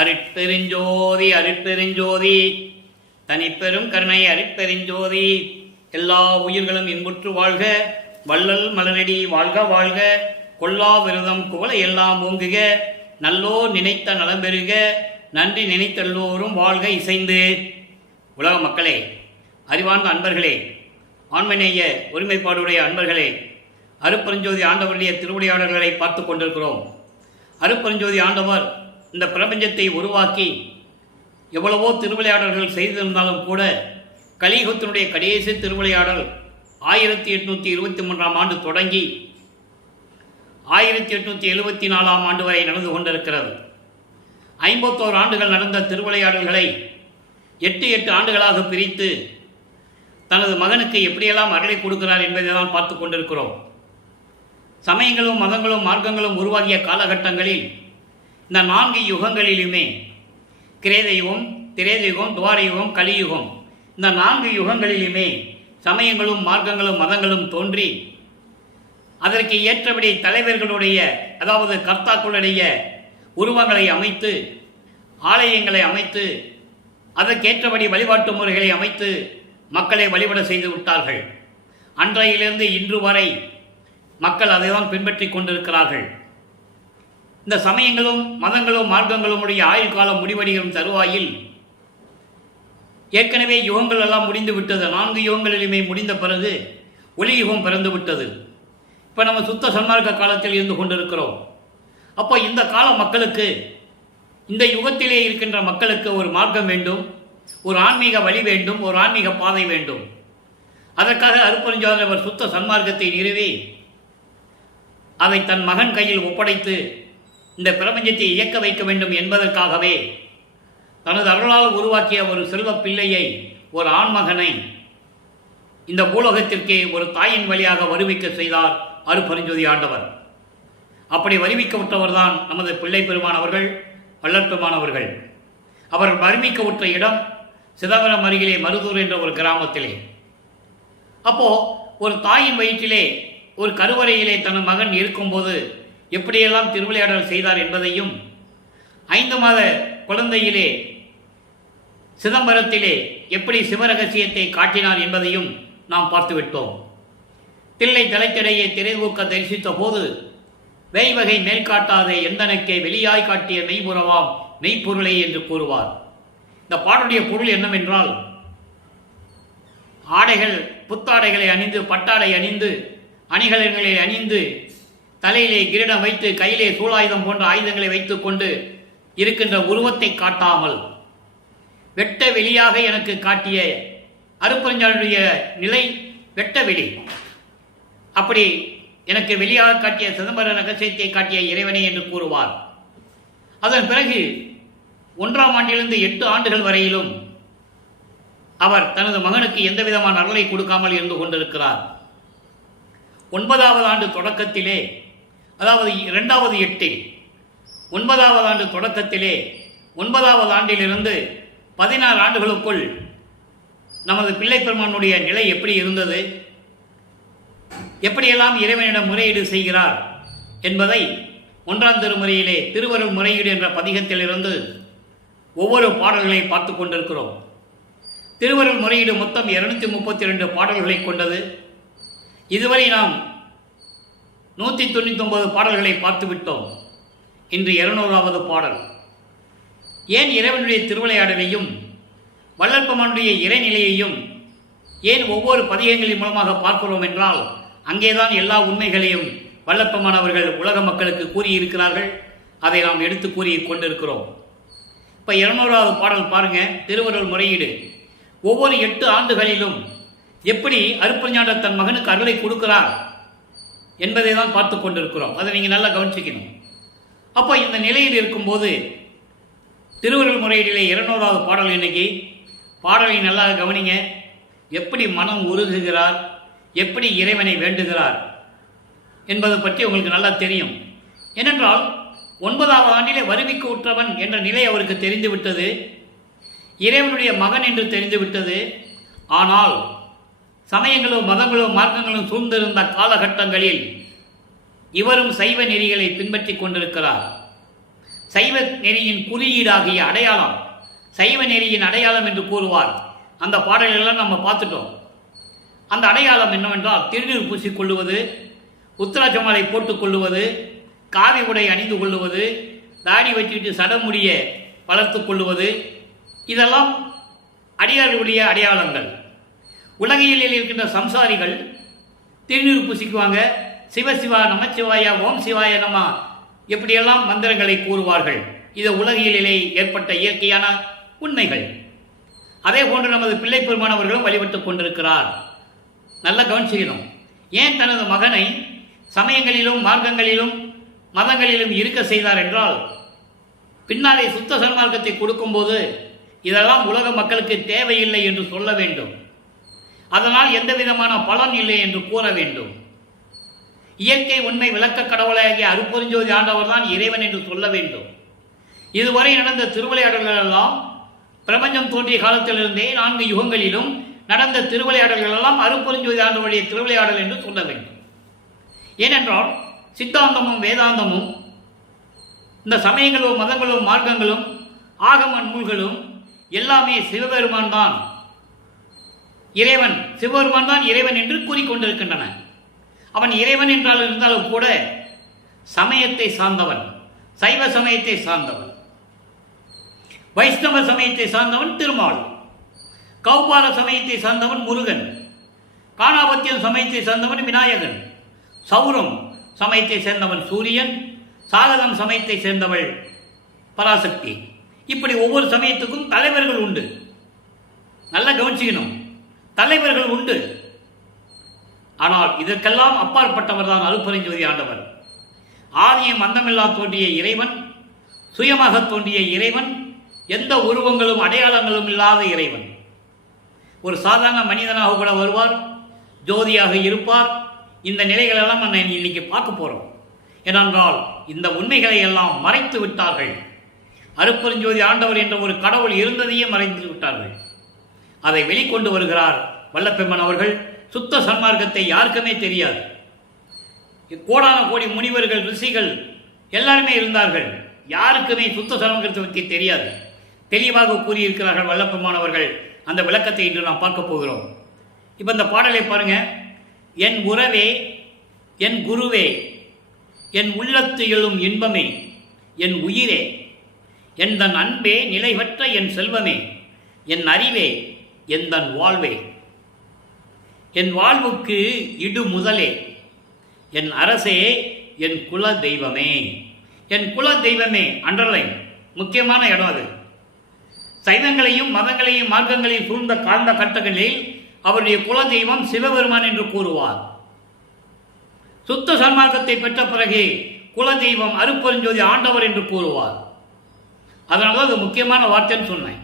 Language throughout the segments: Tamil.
அருட்பெருஞ்சோதி அருட்பெருஞ்சோதி தனிப்பெரும் கருணை அருட்பெருஞ்சோதி. எல்லா உயிர்களும் இன்புற்று வாழ்க, வள்ளல் மலரடி வாழ்க வாழ்க, கொல்லா விரதம் குவளை எல்லாம் ஓங்குக, நல்லோர் நினைத்த நலம் பெறுக, நன்றி நினைத்தெல்லோரும் வாழ்க இசைந்து. உலக மக்களே, அறிவார்ந்த அன்பர்களே, ஆண்மநேய ஒருமைப்பாடுடைய அன்பர்களே, அருட்பெருஞ்சோதி ஆண்டவருடைய திருவிளையாடல்களை பார்த்து கொண்டிருக்கிறோம். அருட்பெருஞ்சோதி ஆண்டவர் இந்த பிரபஞ்சத்தை உருவாக்கி எவ்வளவோ திருவிளையாடல்கள் செய்திருந்தாலும் கூட கலியுகத்தினுடைய கடைசி திருவிளையாடல் 1823 ஆண்டு தொடங்கி 1874 ஆண்டு வரை நடந்து கொண்டிருக்கிறது. 51 ஆண்டுகள் நடந்த திருவிளையாடல்களை 8 ஆண்டுகளாக பிரித்து தனது மகனுக்கு எப்படியெல்லாம் அருளை கொடுக்கிறார் என்பதை தான் பார்த்து கொண்டிருக்கிறோம். சமயங்களும் மதங்களும் மார்க்கங்களும் உருவாகிய காலகட்டங்களில் இந்த 4 யுகங்களிலுமே கிரேதயுகம், திரேதயுகம், துவாரயுகம், கலியுகம், இந்த 4 யுகங்களிலுமே சமயங்களும் மார்க்கங்களும் மதங்களும் தோன்றி அதற்கு ஏற்றபடி தலைவர்களுடைய, அதாவது கர்த்தாக்களுடைய உருவங்களை அமைத்து, ஆலயங்களை அமைத்து, அதற்கேற்றபடி வழிபாட்டு முறைகளை அமைத்து மக்களை வழிபட செய்து விட்டார்கள். அன்றையிலிருந்து இன்று வரை மக்கள் அதை தான் பின்பற்றி கொண்டிருக்கிறார்கள். இந்த சமயங்களும் மதங்களும் மார்க்கங்களும் உடைய ஆயுள் காலம் முடிவடையும் தருவாயில் ஏற்கனவே யுகங்கள் எல்லாம் முடிந்து விட்டது. 4 யுகங்களிலுமே முடிந்த பிறகு ஒளியுகம் பிறந்து விட்டது. இப்போ நம்ம சுத்த சன்மார்க்க காலத்தில் இருந்து கொண்டிருக்கிறோம். அப்போ இந்த கால மக்களுக்கு, இந்த யுகத்திலே இருக்கின்ற மக்களுக்கு ஒரு மார்க்கம் வேண்டும், ஒரு ஆன்மீக வழி வேண்டும், ஒரு ஆன்மீக பாதை வேண்டும். அதற்காக அருட்பெருஞ்சோதியார் சுத்த சன்மார்க்கத்தை நிறுவி அதை தன் மகன் கையில் ஒப்படைத்து இந்த பிரபஞ்சத்தை இயக்க வைக்க வேண்டும் என்பதற்காகவே தனது அருளால் உருவாக்கிய ஒரு செல்வ பிள்ளையை, ஒரு ஆண்மகனை இந்த பூலோகத்திற்கே ஒரு தாயின் வழியாக வருவிக்க செய்தார் அருட்பெருஞ்சோதி ஆண்டவர். அப்படி வருவிக்க விட்டவர் தான் நமது பிள்ளை பெருமானவர்கள், வள்ளற்பெருமானவர்கள். அவர் வருவிக்க விட்ட இடம் சிதம்பரம் அருகிலே மருதூர் என்ற ஒரு கிராமத்திலே. அப்போ ஒரு தாயின் வயிற்றிலே, ஒரு கருவறையிலே தன் மகன் இருக்கும்போது எப்படியெல்லாம் திருவிளையாடல் செய்தார் என்பதையும், 5 மாத குழந்தையிலே சிதம்பரத்திலே எப்படி சிவரகசியத்தை காட்டினார் என்பதையும் நாம் பார்த்துவிட்டோம். தில்லை தலைத்திடையே திரைதூக்க தரிசித்த போது வேய்வகை மேல் காட்டாதே எந்தனக்கே வெளியாய் காட்டிய மெய்புறவாம் மெய்ப்பொருளை என்று கூறுவார். இந்த பாடலுடைய பொருள் என்னவென்றால், ஆடைகள், புத்தாடைகளை அணிந்து, பட்டாடை அணிந்து, அணிகலன்களை அணிந்து, தலையிலே கிரீடம் வைத்து, கையிலே சூலாயுதம் போன்ற ஆயுதங்களை வைத்துக் கொண்டு இருக்கின்ற உருவத்தை காட்டாமல் வெட்ட வெளியாக எனக்கு காட்டிய அருட்பெருஞ்சோதியுடைய நிலை வெட்ட வெளி. அப்படி எனக்கு வெளியாக காட்டிய சிதம்பர ரகசியத்தை காட்டிய இறைவனே என்று கூறுவார். அதன் பிறகு 1ஆம் ஆண்டிலிருந்து 8 ஆண்டுகள் வரையிலும் அவர் தனது மகனுக்கு எந்த விதமான அருளை கொடுக்காமல் இருந்து கொண்டிருக்கிறார். 9வது ஆண்டு தொடக்கத்திலே, அதாவது 2வது 8இல் 9வது ஆண்டு தொடக்கத்திலே 9வது ஆண்டிலிருந்து 16 ஆண்டுகளுக்குள் நமது பிள்ளை பெருமானுடைய நிலை எப்படி இருந்தது, எப்படியெல்லாம் இறைவனிடம் முறையீடு செய்கிறார் என்பதை 1ஆம் திருமுறையிலே திருவருள் முறையீடு என்ற பதிகத்திலிருந்து ஒவ்வொரு பாடல்களை பார்த்து கொண்டிருக்கிறோம். திருவருள் முறையீடு மொத்தம் 232 பாடல்களை கொண்டது. இதுவரை நாம் 199 பாடல்களை பார்த்துவிட்டோம். இன்று 200வது பாடல். ஏன் இறைவனுடைய திருவிளையாடலையும் வள்ளற்பெருமானுடைய இறைநிலையையும் ஏன் ஒவ்வொரு பதிகங்களின் மூலமாக பார்க்கிறோம் என்றால், அங்கேதான் எல்லா உண்மைகளையும் வள்ளற்பெருமான் அவர்கள் உலக மக்களுக்கு கூறியிருக்கிறார்கள். அதை நாம் எடுத்து கூறி கொண்டிருக்கிறோம். இப்போ 200வது பாடல் பாருங்க. திருவருள் முறையீடு. ஒவ்வொரு 8 ஆண்டுகளிலும் எப்படி அருட்பெருஞ்சோதி தன் மகனுக்கு அருளை கொடுக்கிறார் என்பதை தான் பார்த்து கொண்டிருக்கிறோம். அதை நீங்கள் நல்லா கவனிச்சிக்கணும். அப்போ இந்த நிலையில் இருக்கும்போது திருவருள் முறையீடிலே 200வது பாடல் இன்னைக்கு. பாடலை நல்லா கவனிங்க. எப்படி மனம் உருகுகிறார், எப்படி இறைவனை வேண்டுகிறார் என்பது பற்றி உங்களுக்கு நல்லா தெரியும். ஏனென்றால் 9வது ஆண்டிலே வருவிக்கு உற்றவன் என்ற நிலை அவருக்கு தெரிந்துவிட்டது, இறைவனுடைய மகன் என்று தெரிந்துவிட்டது. ஆனால் சமயங்களும் மதங்களும் மார்க்கங்களும் சூழ்ந்திருந்த காலகட்டங்களில் இவரும் சைவ நெறிகளை பின்பற்றி கொண்டிருக்கிறார். சைவ நெறியின் குறியீடாகிய அடையாளம், சைவ நெறியின் அடையாளம் என்று கூறுவார். அந்த பாடல்களெல்லாம் நம்ம பார்த்துட்டோம். அந்த அடையாளம் என்னவென்றால் திருநீர் பூசிக்கொள்ளுவது, உத்திராட்சமாலை போட்டுக்கொள்ளுவது, காவி உடை அணிந்து கொள்ளுவது, தாடி வச்சுக்கிட்டு சடமுடிய வளர்த்து கொள்ளுவது, இதெல்லாம் அடியார்களுடைய அடையாளங்கள். உலகியலில் இருக்கின்ற சம்சாரிகள் திருநீர் பூசிக்குவாங்க, சிவசிவா நமச்சிவாயா ஓம் சிவாய நம எப்படியெல்லாம் மந்திரங்களை கூறுவார்கள். இது உலகியலிலே ஏற்பட்ட இயற்கையான உண்மைகள். அதே போன்று நமது பிள்ளை பெருமானவர்களும் வழிபட்டுக் கொண்டிருக்கிறார். நல்ல கவனிச்சுக்கணும். ஏன் தனது மகனை சமயங்களிலும் மார்க்கங்களிலும் மதங்களிலும் இருக்க செய்தார் என்றால், பின்னாலே சுத்த சன்மார்க்கத்தை கொடுக்கும்போது இதெல்லாம் உலக மக்களுக்கு தேவையில்லை என்று சொல்ல வேண்டும். அதனால் எந்த விதமான பலன் இல்லை என்று கூற வேண்டும். இயற்கை உண்மை விளக்க கடவுளாகிய அருப்பெருஞ்சோதி ஆண்டவர் தான் இறைவன் என்று சொல்ல வேண்டும். இதுவரை நடந்த திருவிளையாடல்கள் எல்லாம் பிரபஞ்சம் தோன்றிய காலத்திலிருந்தே 4 யுகங்களிலும் நடந்த திருவிளையாடல்கள் எல்லாம் அருப்பெருஞ்சோதி ஆண்டவருடைய திருவிளையாடல் என்று சொல்ல வேண்டும். ஏனென்றால் சித்தாந்தமும் வேதாந்தமும் இந்த சமயங்களும் மதங்களும் மார்க்கங்களும் ஆகம நூல்களும் எல்லாமே சிவபெருமான் தான் இறைவன், சிவபெருமான் தான் இறைவன் என்று கூறிக்கொண்டிருக்கின்றன. அவன் இறைவன் என்றால் இருந்தாலும் கூட சமயத்தை சார்ந்தவன், சைவ சமயத்தை சார்ந்தவன், வைஷ்ணவ சமயத்தை சார்ந்தவன் திருமால், கௌபார சமயத்தை சார்ந்தவன் முருகன், காணாபத்தியம் சமயத்தை சார்ந்தவன் விநாயகன், சௌரம் சமயத்தை சேர்ந்தவன் சூரியன், சாகதம் சமயத்தை சேர்ந்தவள் பராசக்தி. இப்படி ஒவ்வொரு சமயத்துக்கும் தலைவர்கள் உண்டு. நல்லா கவனிச்சுக்கணும், தலைவர்கள் உண்டு. ஆனால் இதற்கெல்லாம் அப்பாற்பட்டவர் தான் அருப்பெருஞ்சோதி ஆண்டவர். ஆதியும் அந்தமில்லா தோன்றிய இறைவன், சுயமாக தோன்றிய இறைவன், எந்த உருவங்களும் அடையாளங்களும் இல்லாத இறைவன். ஒரு சாதாரண மனிதனாக கூட வருவார், ஜோதியாக இருப்பார். இந்த நிலைகளெல்லாம் நம்ம இன்னைக்கு பார்க்க போகிறோம். ஏனென்றால் இந்த உண்மைகளை எல்லாம் மறைத்து விட்டார்கள். அருப்பெருஞ்சோதி ஆண்டவர் என்ற ஒரு கடவுள் இருந்ததையே மறைத்து விட்டார்கள். அதை வெளிக்கொண்டு வருகிறார் வல்லப்பெருமான் அவர்கள். சுத்த சன்மார்க்கத்தை யாருக்குமே தெரியாது. கோடான கோடி முனிவர்கள், ரிஷிகள் எல்லாருமே இருந்தார்கள். யாருக்குமே சுத்த சன்மார்க்கத்தை பற்றி தெரியாது. தெளிவாக கூறியிருக்கிறார்கள் வல்லப்பெருமான் அவர்கள். அந்த விளக்கத்தை இன்று நாம் பார்க்க போகிறோம். இப்போ இந்த பாடலை பாருங்க. என் உறவே, என் குருவே, என் உள்ளத்து எழும் இன்பமே, என் உயிரே, என் தன் அன்பே, நிலைவற்ற என் செல்வமே, என் அறிவே, என் தன் வாழ்வே, என் வாழ்வுக்கு இடு முதலே, என் அரசே, என் குல தெய்வமே. என் குல தெய்வமே அண்டர்லைன், முக்கியமான இடம் அது. சைவங்களையும் மதங்களையும் மார்க்கங்களையும் சூழ்ந்த காண்ட கட்டங்களில் அவருடைய குல தெய்வம் சிவபெருமான் என்று கூறுவார். சுத்த சன்மார்க்கத்தை பெற்ற பிறகு குல தெய்வம் அருப்பெருஞ்சோதி ஆண்டவர் என்று கூறுவார். அதனால அது முக்கியமான வார்த்தைன்னு சொன்னேன்.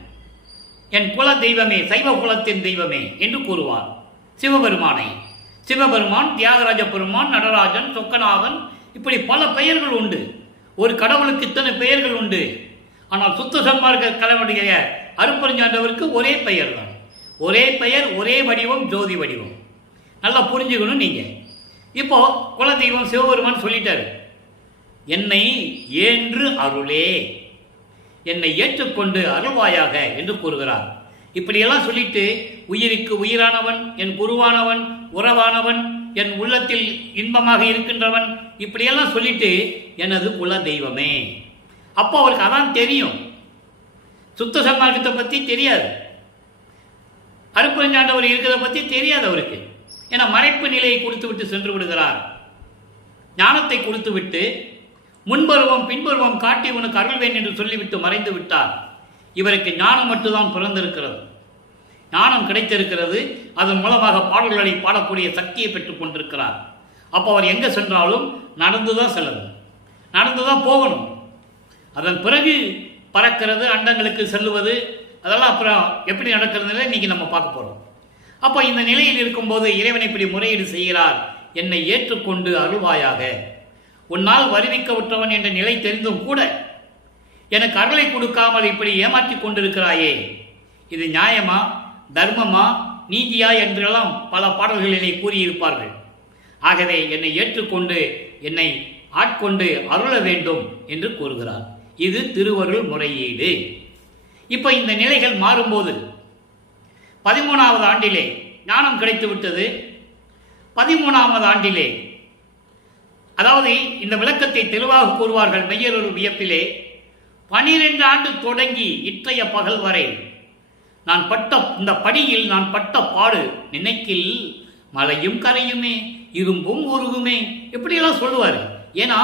என் குல தெய்வமே, சைவ குலத்தின் தெய்வமே என்று கூறுவார் சிவபெருமானை. சிவபெருமான், தியாகராஜ பெருமான், நடராஜன், சொக்கநாதன், இப்படி பல பெயர்கள் உண்டு. ஒரு கடவுளுக்கு இத்தனை பெயர்கள் உண்டு. ஆனால் சுத்த சன்மார்க்க கடவுளுடைய அருப்பெருஞ்சாண்டவருக்கு ஒரே பெயர் தான். ஒரே பெயர், ஒரே வடிவம், ஜோதி வடிவம். நல்லா புரிஞ்சுக்கணும் நீங்க. இப்போ குலதெய்வம் சிவபெருமான் சொல்லிட்டாரு, என்னை ஏன்று அருளே, என்னை ஏற்றுக்கொண்டு அருள்வாயாக என்று கூறுகிறார். இப்படியெல்லாம் சொல்லிட்டு உயிருக்கு உயிரானவன், என் குருவானவன், உறவானவன், என் உள்ளத்தில் இன்பமாக இருக்கின்றவன், இப்படியெல்லாம் சொல்லிட்டு எனது குல தெய்வமே. அப்போ அவருக்கு அதான் தெரியும். சுத்த சன்மார்க்கத்தை பற்றி தெரியாது, அருப்பெருஞ்சாண்டவர் இருக்கிறத பற்றி தெரியாது அவருக்கு. ஏன்னா மறைப்பு நிலையை கொடுத்து விட்டு சென்று விடுகிறார். ஞானத்தை கொடுத்து விட்டு முன்பருவம் பின்பருவம் காட்டி உனக்கு அருள்வேன் என்று சொல்லிவிட்டு மறைந்து விட்டார். இவருக்கு ஞானம் மட்டும்தான் பிறந்திருக்கிறது, ஞானம் கிடைத்திருக்கிறது. அதன் மூலமாக பாடல்களை பாடக்கூடிய சக்தியை பெற்றுக் கொண்டிருக்கிறார். அப்போ அவர் எங்கே சென்றாலும் நடந்துதான் செல்லணும், நடந்துதான் போகணும். அதன் பிறகு பறக்கிறது, அண்டங்களுக்கு செல்லுவது, அதெல்லாம் அப்புறம் எப்படி நடக்கிறதுல இன்னைக்கு நம்ம பார்க்க போகிறோம். அப்போ இந்த நிலையில் இருக்கும்போது இறைவன் இப்படி முறையீடு செய்கிறார், என்னை ஏற்றுக்கொண்டு அருள்வாயாக. உன்னால் வருவிக்க விட்டவன் என்ற நிலை தெரிந்தும் கூட எனக்கு அருளை கொடுக்காமல் இப்படி ஏமாற்றி கொண்டிருக்கிறாயே, இது நியாயமா, தர்மமா, நீதியா என்றெல்லாம் பல பாடல்களிலே கூறியிருப்பார்கள். ஆகவே என்னை ஏற்றுக்கொண்டு என்னை ஆட்கொண்டு அருள வேண்டும் என்று கூறுகிறார். இது திருவருள் முறையீடு. இப்போ இந்த நிலைகள் மாறும்போது 13வது ஆண்டிலே ஞானம் கிடைத்து விட்டது. 13வது ஆண்டிலே, அதாவது இந்த விளக்கத்தை தெளிவாக கூறுவார்கள் மெய்யரொரு வியப்பிலே, 12 ஆண்டு தொடங்கி இற்றைய பகல் வரை நான் பட்ட இந்த படியில் நான் பட்ட பாடு நினைக்கில் மலையும் கரையுமே இரும்பும் உருகுமே, எப்படியெல்லாம் சொல்லுவார். ஏன்னா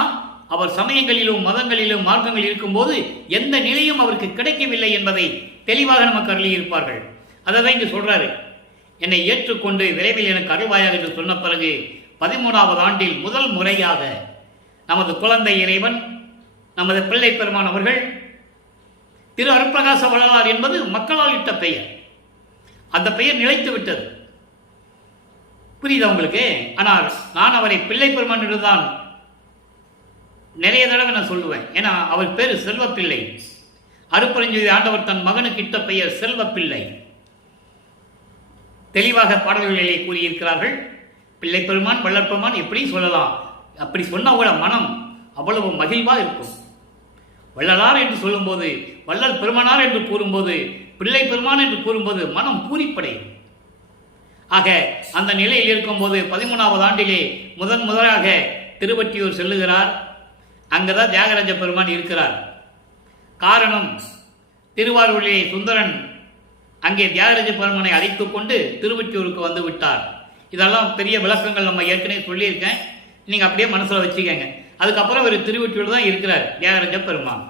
அவர் சமயங்களிலும் மதங்களிலும் மார்க்கங்கள் இருக்கும்போது எந்த நிலையும் அவருக்கு கிடைக்கவில்லை என்பதை தெளிவாக நமக்கு அருளியிருப்பார்கள். அதை தான் இங்கு சொல்றாரு. என்னை ஏற்றுக்கொண்டு விரைவில் எனக்கு அருள்வாயாக என்று சொன்ன பிறகு 13வது ஆண்டில் முதல் முறையாக நமது குழந்தை இறைவன், நமது பிள்ளை பெருமான் அவர்கள் திரு அருட்பிரகாச வள்ளலார் என்பது மக்களால் இட்ட பெயர். அந்த பெயர் நிலைத்து விட்டது. புரியுதா உங்களுக்கு? ஆனால் நான் அவரை பிள்ளை பெருமான் என்றுதான் நிறைய தடவை நான் சொல்லுவேன். ஏன்னா அவர் பேரு செல்வப்பிள்ளை. அருட்பெருஞ்சோதி ஆண்டவர் தன் மகனுக்கு இட்ட பெயர் செல்வப்பிள்ளை. தெளிவாக பாடல்களிலே கூறியிருக்கிறார்கள். பிள்ளை பெருமான் வள்ளல் பெருமான் எப்படி சொல்லலாம்? அப்படி சொன்ன கூட மனம் அவ்வளவு மகிழ்வாக இருக்கும். வள்ளலார் என்று சொல்லும்போது, வள்ளல் பெருமானார் என்று கூறும்போது, பிள்ளை பெருமான் என்று கூறும்போது மனம் பூரிப்படையும். ஆக அந்த நிலையில் இருக்கும்போது 13வது ஆண்டிலே முதலாக திருவொற்றியூர் செல்லுகிறார். அங்குதான் தியாகராஜ பெருமான் இருக்கிறார். காரணம், திருவாரூரிலே சுந்தரன் அங்கே தியாகராஜ பெருமானை அழைத்துக் கொண்டு திருவொற்றியூருக்கு வந்து விட்டார். இதெல்லாம் பெரிய விளக்கங்கள் நம்ம ஏற்கனவே சொல்லியிருக்கேன். நீங்கள் அப்படியே மனசில் வச்சுக்கோங்க. அதுக்கப்புறம் ஒரு திருவொற்றியூர் தான் இருக்கிறார் தியாகராஜ பெருமான்.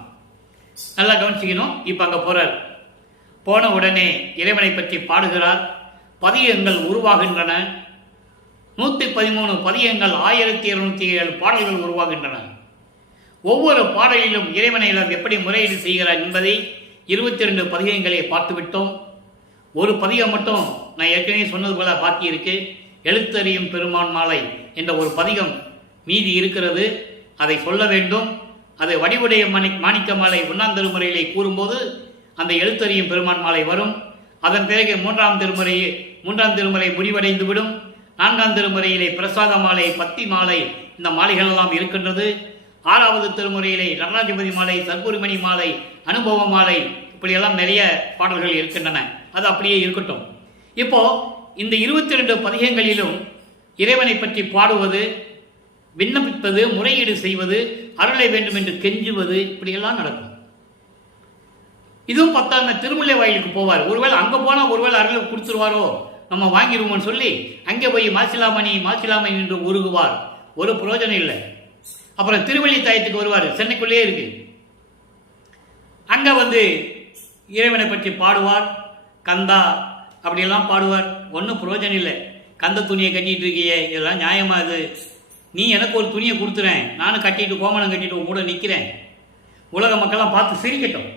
நல்லா கவனிச்சிக்கணும். இப்போ அங்கே போகிறார். போன உடனே இறைவனை பற்றி பாடுகிறார். பதியங்கள் உருவாகின்றன. 113 பதியங்கள், 1207 பாடல்கள் உருவாகின்றன. ஒவ்வொரு பாடலிலும் இறைவனை எப்படி முறையீடு செய்கிறார் என்பதை 22 பதிகங்களை பார்த்துவிட்டோம். ஒரு பதிகம் மட்டும் நான் ஏற்கனவே சொன்னது போல பாக்கி இருக்கு. எழுத்தறியும் பெருமான் மாலை என்ற ஒரு பதிகம் மீதி இருக்கிறது. அதை சொல்ல வேண்டும். அதை வடிவுடைய மாணிக்க மாலை 1ஆம் திருமுறையிலே கூறும்போது அந்த எழுத்தறியும் பெருமான் மாலை வரும். அதன் பிறகு 3ஆம் திருமுறை முடிவடைந்துவிடும். 4ஆம் திருமுறையிலே பிரசாத மாலை, பத்தி மாலை, இந்த மாலைகள் எல்லாம் இருக்கின்றது. 6வது திருமுறையிலே நடராஜபதி மாலை, சர்க்குருமணி மாலை, அனுபவ மாலை, இப்படியெல்லாம் நிறைய பாடல்கள் இருக்கின்றன. அது அப்படியே இருக்கட்டும். இப்போ இந்த 22 பதிகங்களிலும் இறைவனை பற்றி பாடுவது, விண்ணப்பிப்பது, முறையீடு செய்வது, அருளை வேண்டும் என்று கெஞ்சுவது, இப்படியெல்லாம் நடக்கும். இதுவும் 10 திருமுல்லை வாயிலுக்கு போவார். ஒருவேளை அங்கே போனால் ஒருவேளை அருளை கொடுத்துருவாரோ, நம்ம வாங்கிடுவோம்னு சொல்லி அங்கே போய் மாசிலாமணி என்று உருகுவார். ஒரு பிரயோஜனம் இல்லை. அப்புறம் திருவள்ளி தாயத்துக்கு வருவார். சென்னைக்குள்ளேயே இருக்கு. அங்கே வந்து இறைவனை பற்றி பாடுவார். கந்தா அப்படியெல்லாம் பாடுவார். ஒன்றும் பிரயோஜனம் இல்லை. கந்த துணியை கட்டிட்டு இருக்கியே, இதெல்லாம் நியாயமா? இது நீ எனக்கு ஒரு துணியை கொடுத்துறேன், நானும் கட்டிட்டு கோமணம் கட்டிட்டு கூட நிற்கிறேன், உலக மக்கள்லாம் பார்த்து சிரிக்கட்டும்,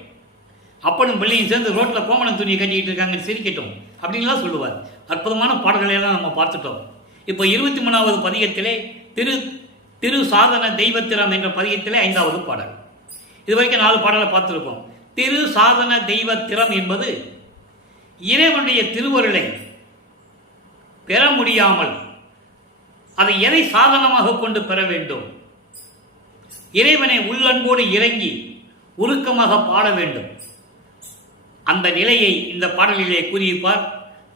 அப்பனும் பிள்ளையும் சேர்ந்து ரோட்டில் கோமணம் துணியை கட்டிட்டு இருக்காங்கன்னு சிரிக்கட்டும் அப்படின்லாம் சொல்லுவார். அற்புதமான பாடல்களையெல்லாம் நம்ம பார்த்துட்டோம். இப்போ 23வது பதிகத்திலே திரு சாதன தெய்வத்திரம் என்ற பதிகத்திலே 5வது பாடல். இது வரைக்கும் 4 பாடலை பார்த்துருக்கோம். திரு சாதன தெய்வத்திரம் என்பது இறைவனுடைய திருவருளை பெற முடியாமல் அதை எதை சாதனமாக கொண்டு பெற வேண்டும்? இறைவனை உள்ளன்போடு இறங்கி உருக்கமாக பாட வேண்டும். அந்த நிலையை இந்த பாடலிலே கூறியிருப்பார்.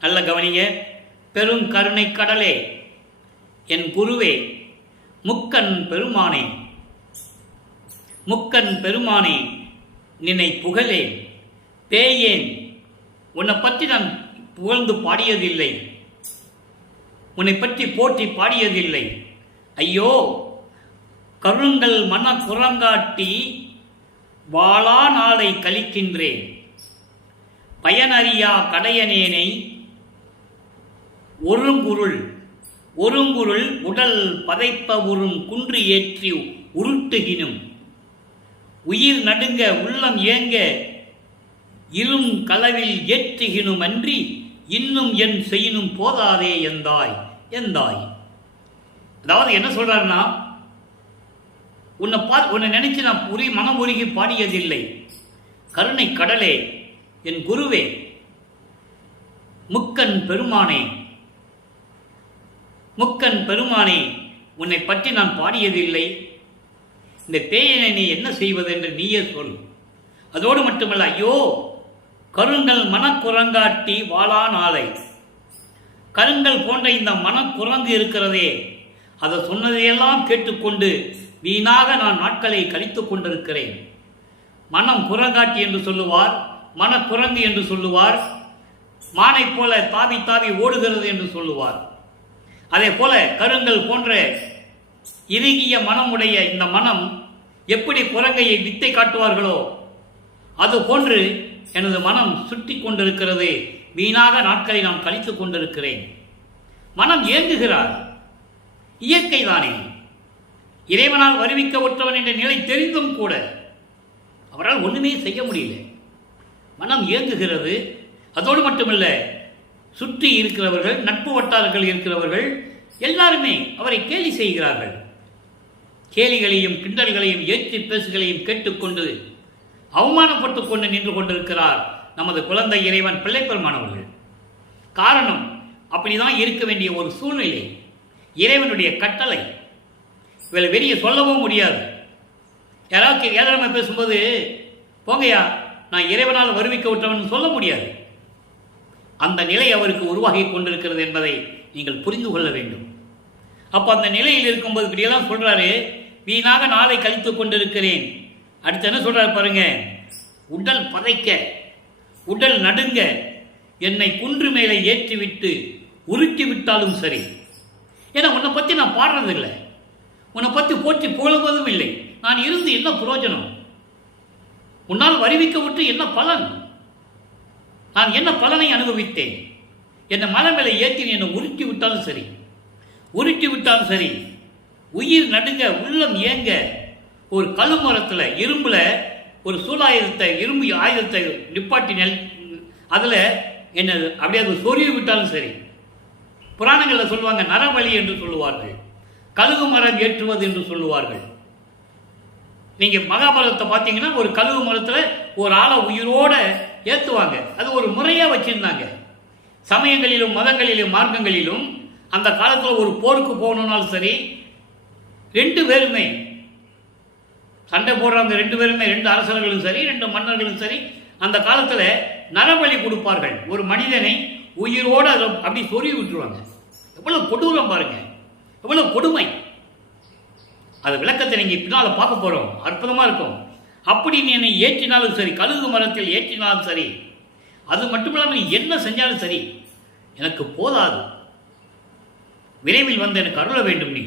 நல்ல கவனிங்க. பெரும் கருணை கடலே, என் குருவே, முக்கன் பெருமானே, முக்கன் பெருமானே, நின்னை புகழேன், பேயேன். உன்னை பற்றி நான் புகழ்ந்து பாடியதில்லை, உன்னை பற்றி போற்றி பாடியதில்லை. ஐயோ, கருங்கள் மன புறங்காட்டி வாளா நாளை கழிக்கின்றேன். பயனறியா கடையனேனை ஒருங்குருள் உடல் பதைப்ப உறும் குன்று ஏற்றி உருட்டுகினும் உயிர் நடுங்க உள்ளம் ஏங்க இரும் களவில் ஏற்றுகினும் அன்றி இன்னும் என் செய்யினும் போதாதே எந்தாய். அதாவது என்ன சொல்றாருன்னா, உன்னை நினைச்சு நான் மனம் உருகி பாடியதில்லை. கருணை கடலே, என் குருவே, முக்கன் பெருமானே, உன்னை பற்றி நான் பாடியதில்லை. இந்த பேயனை நீ என்ன செய்வது என்று நீயே சொல். அதோடு மட்டுமல்ல, ஐயோ கருங்கல் மனக்குரங்காட்டி வாழா நாளை, கருங்கல் போன்ற இந்த மனக்குரங்கு இருக்கிறதே, அதை சொன்னதையெல்லாம் கேட்டுக்கொண்டு வீணாக நான் நாட்களை கழித்து கொண்டிருக்கிறேன். மனம் குரங்காட்டி என்று சொல்லுவார், மனக்குரங்கு என்று சொல்லுவார், மானை போல தாவி தாவி ஓடுகிறது என்று சொல்லுவார். அதே போல கருங்கல் போன்ற இறுகிய மனமுடைய இந்த மனம் எப்படி குரங்கையை வித்தை காட்டுவார்களோ அது போன்று எனது மனம் சுற்றி கொண்டிருக்கிறது. வீணாக நாட்களை நான் கழித்துக் கொண்டிருக்கிறேன். மனம் ஏங்குகிறார். இயற்கை தானே. இறைவனால் வருவிக்க ஒற்றவன் என்ற நிலை தெரிந்தும் கூட அவரால் ஒன்றுமே செய்ய முடியல. மனம் இயங்குகிறது. அதோடு மட்டுமல்ல, சுற்றி இருக்கிறவர்கள், நட்பு வட்டாரங்கள் இருக்கிறவர்கள் எல்லாருமே அவரை கேலி செய்கிறார்கள். கேலிகளையும் கிண்டல்களையும் ஏற்றி பேசுகளையும் கேட்டுக்கொண்டு அவமானப்பட்டு கொண்டு நின்று கொண்டிருக்கிறார் நமது குழந்தை இறைவன் பிள்ளைப்பெருமானவர்கள். காரணம், அப்படிதான் இருக்க வேண்டிய ஒரு சூழ்நிலை, இறைவனுடைய கட்டளை. இவளை வெளியே சொல்லவும் முடியாது. யாராவது ஏழாமை பேசும்போது போங்கயா நான் இறைவனால் வருவிக்க விட்டவன் சொல்ல முடியாது. அந்த நிலை அவருக்கு உருவாகி கொண்டிருக்கிறது என்பதை நீங்கள் புரிந்து கொள்ள வேண்டும். அப்போ அந்த நிலையில் இருக்கும்போது இப்படியெல்லாம் சொல்றாரு, வீணாக நாளை கழித்து கொண்டிருக்கிறேன். அடுத்து என்ன சொல்றாரு பாருங்க, உடல் பதைக்க, உடல் நடுங்க, என்னை குன்று மேலே ஏற்றிவிட்டு உருட்டி விட்டாலும் சரி. ஏன்னா உன்னை பற்றி நான் பாடுறதில்லை, உன்னை பற்றி போற்றி புகழுவதும் இல்லை. நான் இருந்து என்ன பிரயோஜனம்? உன்னால் வருவிக்க விட்டு என்ன பலன்? நான் என்ன பலனை அனுபவித்தேன்? என்னை மலை மேலே ஏற்றி என்னை உருட்டி விட்டாலும் சரி, உருட்டி விட்டாலும் சரி, உயிர் நடுங்க, உள்ளம் ஏங்க. ஒரு கழுமரத்தில் இரும்புல ஒரு சூலாயுதத்தை, இரும்பு ஆயுதத்தை நிப்பாட்டி அதில் என்ன அப்படியே அது சொருவி விட்டாலும் சரி. புராணங்களில் சொல்லுவாங்க, நரவழி என்று சொல்லுவார்கள், கழுகு மரம் ஏற்றுவது என்று சொல்லுவார்கள். நீங்கள் மகாபாரதத்தை பார்த்தீங்கன்னா ஒரு கழுகு மரத்தில் ஒரு ஆளை உயிரோட ஏற்றுவாங்க. அது ஒரு முறையாக வச்சுருந்தாங்க. சமயங்களிலும் மதங்களிலும் மார்க்கங்களிலும் அந்த காலத்தில் ஒரு போருக்கு போகணுன்னாலும் சரி, ரெண்டு பேருமே சண்டை போடுறவங்க, ரெண்டு பேருமே, ரெண்டு அரசர்களும் சரி, ரெண்டு மன்னர்களும் சரி, அந்த காலத்தில் நரபலி கொடுப்பார்கள். ஒரு மனிதனை உயிரோடு அதை அப்படி சொருவி விட்டுருவாங்க. எவ்வளவு கொடூரம் பாருங்க, எவ்வளவு கொடுமை. அது விளக்கத்தை நீங்கள் பின்னால் பார்க்க போகிறோம், அற்புதமாக இருக்கும். அப்படி நீ என்னை ஏற்றினாலும் சரி, கழுகு மரத்தில் ஏற்றினாலும் சரி, அது மட்டுமில்லாமல் நீ என்ன செஞ்சாலும் சரி, எனக்கு போதாது. விரைவில் வந்து எனக்கு அருள வேண்டும். நீ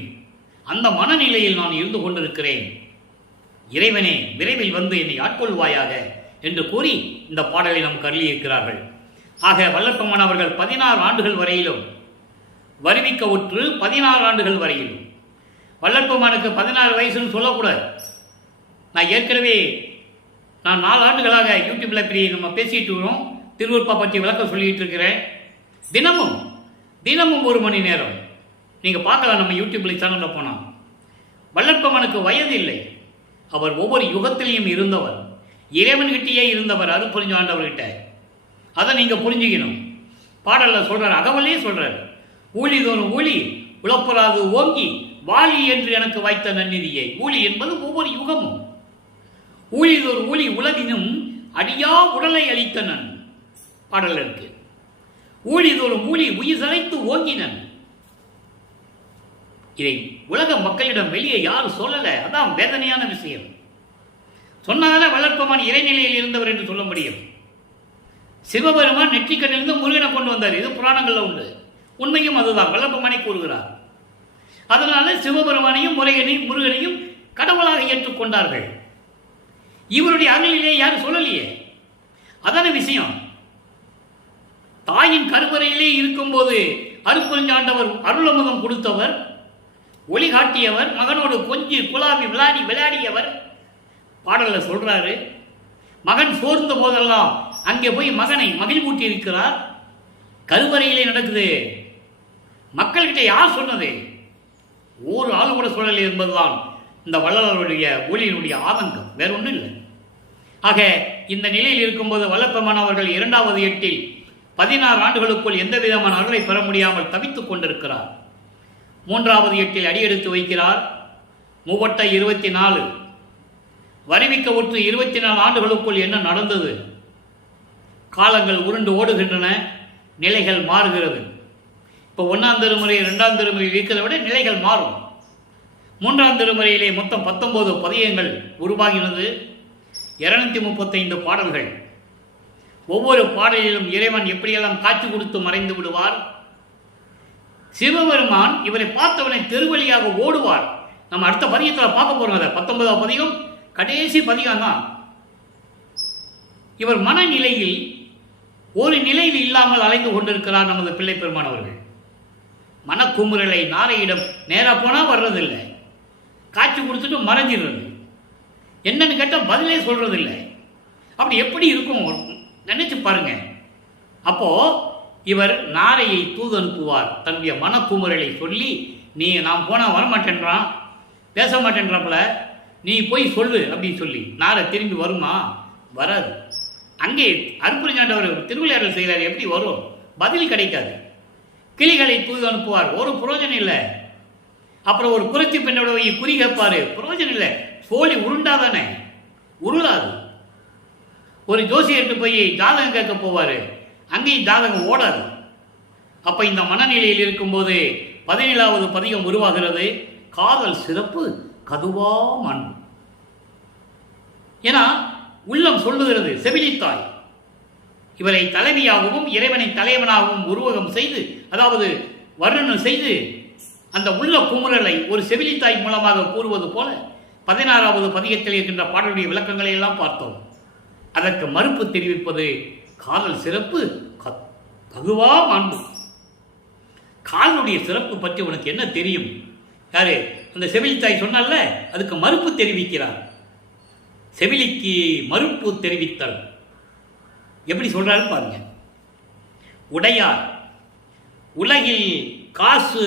அந்த மனநிலையில் நான் இருந்து கொண்டிருக்கிறேன். இறைவனே விரைவில் வந்து என்னை ஆட்கொள்வாயாக என்று கூறி இந்த பாடலை நமக்கு அருளியிருக்கிறார்கள். ஆக வல்லற்பெருமான் அவர்கள் 16 ஆண்டுகள் வரையிலும் வருவிக்க ஒற்று, 16 ஆண்டுகள் வரையிலும். வல்லற்பெருமானுக்கு 16 வயசுன்னு சொல்லக்கூடாது. நான் ஏற்கனவே 4 ஆண்டுகளாக யூடியூப்ல இப்படி நம்ம பேசிட்டு இருக்கிறோம், திருவருட்பா பற்றி விளக்கம் சொல்லிட்டு இருக்கிறேன். தினமும் 1 மணி நேரம் நீங்கள் பார்க்கலாம் நம்ம யூடியூப்ல சேனலில் போனால். வல்லற்பெருமானுக்கு வயது இல்லை. அவர் ஒவ்வொரு யுகத்திலையும் இருந்தவர், இறைவன்கிட்டயே இருந்தவர், அருட்பெருஞ்சோதி ஆண்டவர்கிட்ட. அதை நீங்கள் புரிஞ்சுக்கணும். பாடலில் சொல்கிறார், அகவலே சொல்கிறார், ஊழிதோறும் ஊழி உழப்பராது ஓங்கி வாலி என்று எனக்கு வாய்த்த நன்னிதியை. ஊழி என்பது ஒவ்வொரு யுகமும். ஊழிதோர் ஊழி உலகினும் அடியா உடலை அளித்தனன் பாடல் இருக்கு. ஊழிதோறும் ஊழி உயிர் சளைத்து ஓங்கினன். இதை உலக மக்களிடம் வெளியே யாரும் சொல்லலை. அதான் வேதனையான விஷயம். சொன்னாதானே வல்லற்பெருமான் இறைநிலையில் இருந்தவர் என்று சொல்ல முடியும். சிவபெருமான் நெற்றிக்கண்ணிலிருந்து முருகனை கொண்டு வந்தார். இது புராணங்களில் உண்டு. உண்மையும் அதுதான், வல்லற்பெருமானை கூறுகிறார். அதனால சிவபெருமானையும் முருகனையும் கடவுளாக ஏற்றுக்கொண்டார்கள். இவருடைய அருளிலே யாரும் சொல்லலையே. அதான விஷயம். தாயின் கருவறையிலே இருக்கும்போது அருட்பெருஞ்சாண்டவர் அருளமுதம் கொடுத்தவர், ஒளி காட்டியவர், மகனோடு கொஞ்சி குலாவி விளையாடியவர். பாடலில் சொல்றாரு, மகன் சோர்ந்த போதெல்லாம் அங்கே போய் மகனை மகிழ்வூட்டி இருக்கிறார். கருவறையிலே நடக்குது. மக்கள்கிட்ட யார் சொன்னது? ஒரு ஆள் கூட சொல்லலை என்பதுதான் இந்த வள்ளலாருடைய ஒளியினுடைய ஆதங்கம், வேற ஒன்றும் இல்லை. ஆக இந்த நிலையில் இருக்கும்போது வல்லற்பெருமான் அவர்கள் 2வது எட்டில் 16 ஆண்டுகளுக்குள் எந்த விதமான அருளை பெற முடியாமல் தவித்துக் கொண்டிருக்கிறார். 3வது எட்டில் அடியெடுத்து வைக்கிறார். 24 வருவிக்க ஒற்று 24 ஆண்டுகளுக்குள் என்ன நடந்தது? காலங்கள் உருண்டு ஓடுகின்றன, நிலைகள் மாறுகிறது. இப்போ 1ஆம் திருமுறை 2ஆம் திருமுறையில் இருக்கிறத விட நிலைகள் மாறும். 3ஆம் திருமுறையிலே மொத்தம் 19 பதிகங்கள் உருவாகினது, 235 பாடல்கள். ஒவ்வொரு பாடலிலும் இறைவன் எப்படியெல்லாம் காட்சி கொடுத்து மறைந்து விடுவார். சிவபெருமான் இவரை பார்த்தவனை தெருவழியாக ஓடுவார். நம்ம அடுத்த பதிகத்தில் பார்க்க போறோம். அதை 19ஆம் பதிகம் கடைசி பதிகம் தான். இவர் மனநிலையில் ஒரு நிலையில் இல்லாமல் அலைந்து கொண்டிருக்கிறார் நமது பிள்ளை பெருமான் அவர்கள். மனக்குமுறலை நாரையிடம் நேராக போனால் வர்றதில்லை, காட்சி கொடுத்துட்டு மறைஞ்சிடுறது. என்னன்னு கேட்டால் பதிலே சொல்றதில்லை. அப்படி எப்படி இருக்கும் நினைச்சு பாருங்க. அப்போ இவர் நாரையை தூது அனுப்புவார். தன்னுடைய மனக்குமுறலை சொல்லி, நீ நான் போனால் வரமாட்டேன்றான், பேச மாட்டேன்றாப்புல, நீ போய் சொல்லு அப்படின்னு சொல்லி நாரை திரும்பி வருமா? வராது. அங்கே அருப்புரஞ்சாண்டவர் திருவிளையாடல் செய்கிறார், எப்படி வரும்? பதில் கிடைக்காது. கிளிகளை தூது அனுப்புவார், ஒரு புரோஜனம் இல்லை. அப்புறம் ஒரு குறைச்சி பெண்ணோட குறி கேட்பாரு, புரோஜனம் இல்லை, சோழி உருண்டாதானே, உருளாது. ஒரு ஜோசியர்கிட்ட போய் ஜாதகம் கேட்க போவார், அங்கேயும் ஜாதகம் ஓடாது. அப்போ இந்த மனநிலையில் இருக்கும்போது 17ஆவது பதிகம் உருவாகிறது. காதல் சிறப்பு கதுவா அன்பு. ஏன்னா உள்ளம் சொல்லுகிறது, செவிலித்தாய் இவரை தலைவியாகவும் இறைவனை தலைவனாகவும் உருவகம் செய்து, அதாவது வர்ணனை செய்து, அந்த உள்ள குமுறலை ஒரு செவிலித்தாய் மூலமாக கூறுவது போல 16ஆவது பதிகத்தில் இருக்கின்ற பாடலுடைய விளக்கங்களை எல்லாம் பார்த்தோம். அதற்கு மறுப்பு தெரிவிப்பது காதல் சிறப்பு கதுவா அன்பு. காதலுடைய சிறப்பு பற்றி உனக்கு என்ன தெரியும்? யாரு? அந்த செவிலித்தாய் சொன்னால, அதுக்கு மறுப்பு தெரிவிக்கிறார். செவிலிக்கு மறுப்பு தெரிவித்தல் எப்படி சொல்றாரு பாருங்க. உடையார் உலகில் காசு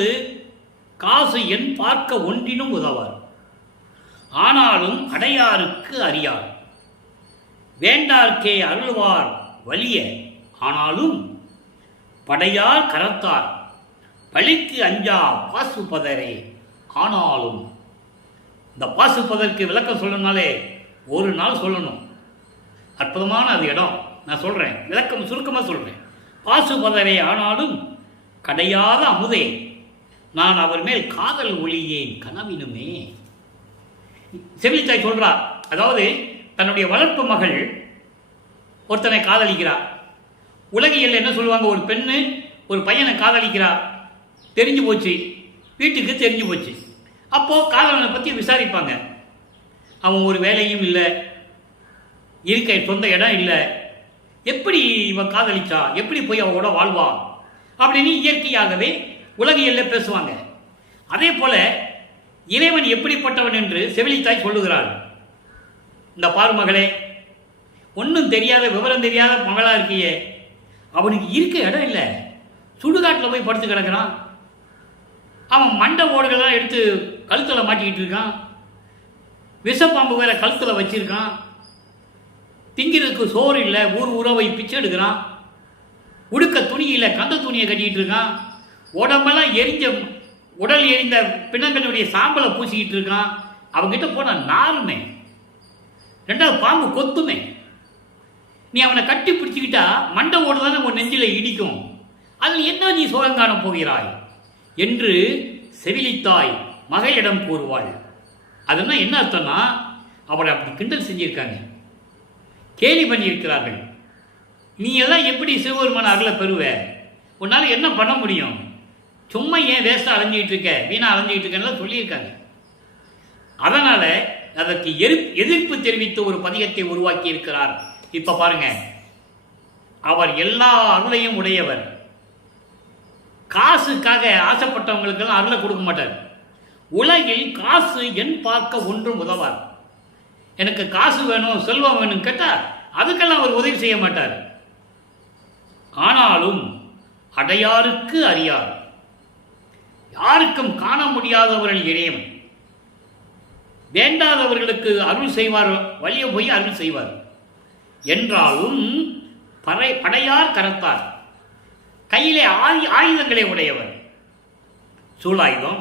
காசு என் பார்க்க ஒன்றினும் உதவார், ஆனாலும் அடையாருக்கு அறியார். வேண்டார்க்கே அருள்வார் வலிய, ஆனாலும் படையார் கரத்தார். பழிக்கு அஞ்சா பாசுபதரே, ஆனாலும். இந்த பாசுபதற்கு விளக்கம் சொல்லணும்னாலே ஒரு நாள் சொல்லணும். அற்புதமான அது இடம். நான் சொல்கிறேன், விளக்கம் சுருக்கமாக சொல்கிறேன். பாசுபதரே, ஆனாலும் கடையாத அமுதே, நான் அவர் மேல் காதல் ஒளியேன் கனவினுமே. செவிலித்தாய் சொல்றார். அதாவது தன்னுடைய வளர்ப்பு மகள் ஒருத்தனை காதலிக்கிறார். உலகியல் என்ன சொல்லுவாங்க, ஒரு பெண்ணு ஒரு பையனை காதலிக்கிறார், தெரிஞ்சு போச்சு, வீட்டுக்கு தெரிஞ்சு போச்சு. அப்போது காதலனை பற்றி விசாரிப்பாங்க. அவன் ஒரு வேலையும் இல்லை, இருக்க சொந்த இடம் இல்லை, எப்படி இவன் காதலிச்சா, எப்படி போய் அவனோட வாழ்வா அப்படின்னு இயற்கையாகவே உலகியல்ல பேசுவாங்க. அதே போல இறைவன் எப்படிப்பட்டவன் என்று செவிலித்தாய் சொல்லுகிறாள். இந்த பாரு மகளே, ஒன்றும் தெரியாத விவரம் தெரியாத மகளா இருக்கியே, அவனுக்கு இருக்க இடம் இல்லை, சுடுகாட்டில் போய் படுத்து கிடக்கிறான். அவன் மண்டை ஓடுகள்லாம் எடுத்து கழுத்தில் மாட்டிக்கிட்டு இருக்கான், விஷப்பாம்பு வேற கழுத்தில் வச்சிருக்கான், திங்கிறதுக்கு சோறு இல்லை, ஊர் ஊரவை பிச்சை எடுக்கிறான், உடுக்க துணி இல்லை, கந்த துணியை கட்டிக்கிட்டு இருக்கான், உடம்பெல்லாம் எரிஞ்ச உடல் எரிந்த பிணங்களுடைய சாம்பலை பூசிக்கிட்டு இருக்கான். அவன்கிட்ட போன நாருமே, ரெண்டாவது பாம்பு கொத்துமே. நீ அவனை கட்டி பிடிச்சிக்கிட்டா மண்டை ஓடுதானே உன் நெஞ்சில இடிக்கும், அதில் என்ன நீ சோகம் காண போகிறாய் என்று செவிலித்தாய் மகளிடம் கூறுவாள். அதுனா என்ன அர்த்தம்னா, அவளை அப்படி கிண்டல் செஞ்சிருக்காங்க, கேலி பண்ணியிருக்கிறார்கள். நீ எல்லாம் எப்படி சிவபெருமான அருளை பெறுவ, உன்னால் என்ன பண்ண முடியும், சும்மா ஏன் வேஸ்ட்டாக அலைஞ்சிக்கிட்டு இருக்க, வீணாக அலைஞ்சிக்கிட்டு இருக்கேன்னு சொல்லியிருக்காங்க. அதனால் அதற்கு எதிர்ப்பு தெரிவித்து ஒரு பதிகத்தை உருவாக்கி இருக்கிறார். இப்போ பாருங்க, அவர் எல்லா அருளையும் உடையவர். காசுக்காக ஆசைப்பட்டவங்களுக்கெல்லாம் அருளை கொடுக்க மாட்டார். உலகில் காசு என் பார்க்க ஒன்றும் உதவார். எனக்கு காசு வேணும், செல்வம் வேணும் கேட்டால் அதுக்கெல்லாம் அவர் உதவி செய்ய மாட்டார். ஆனாலும் அடையாருக்கு அறியார், யாருக்கும் காண முடியாதவர்கள் இறைவன். வேண்டாதவர்களுக்கு அருள் செய்வார், வழிய போய் அருள் செய்வார். என்றாலும் படையார் கரத்தார், கையிலே ஆயுதங்களை உடையவர், சூளாயுதம்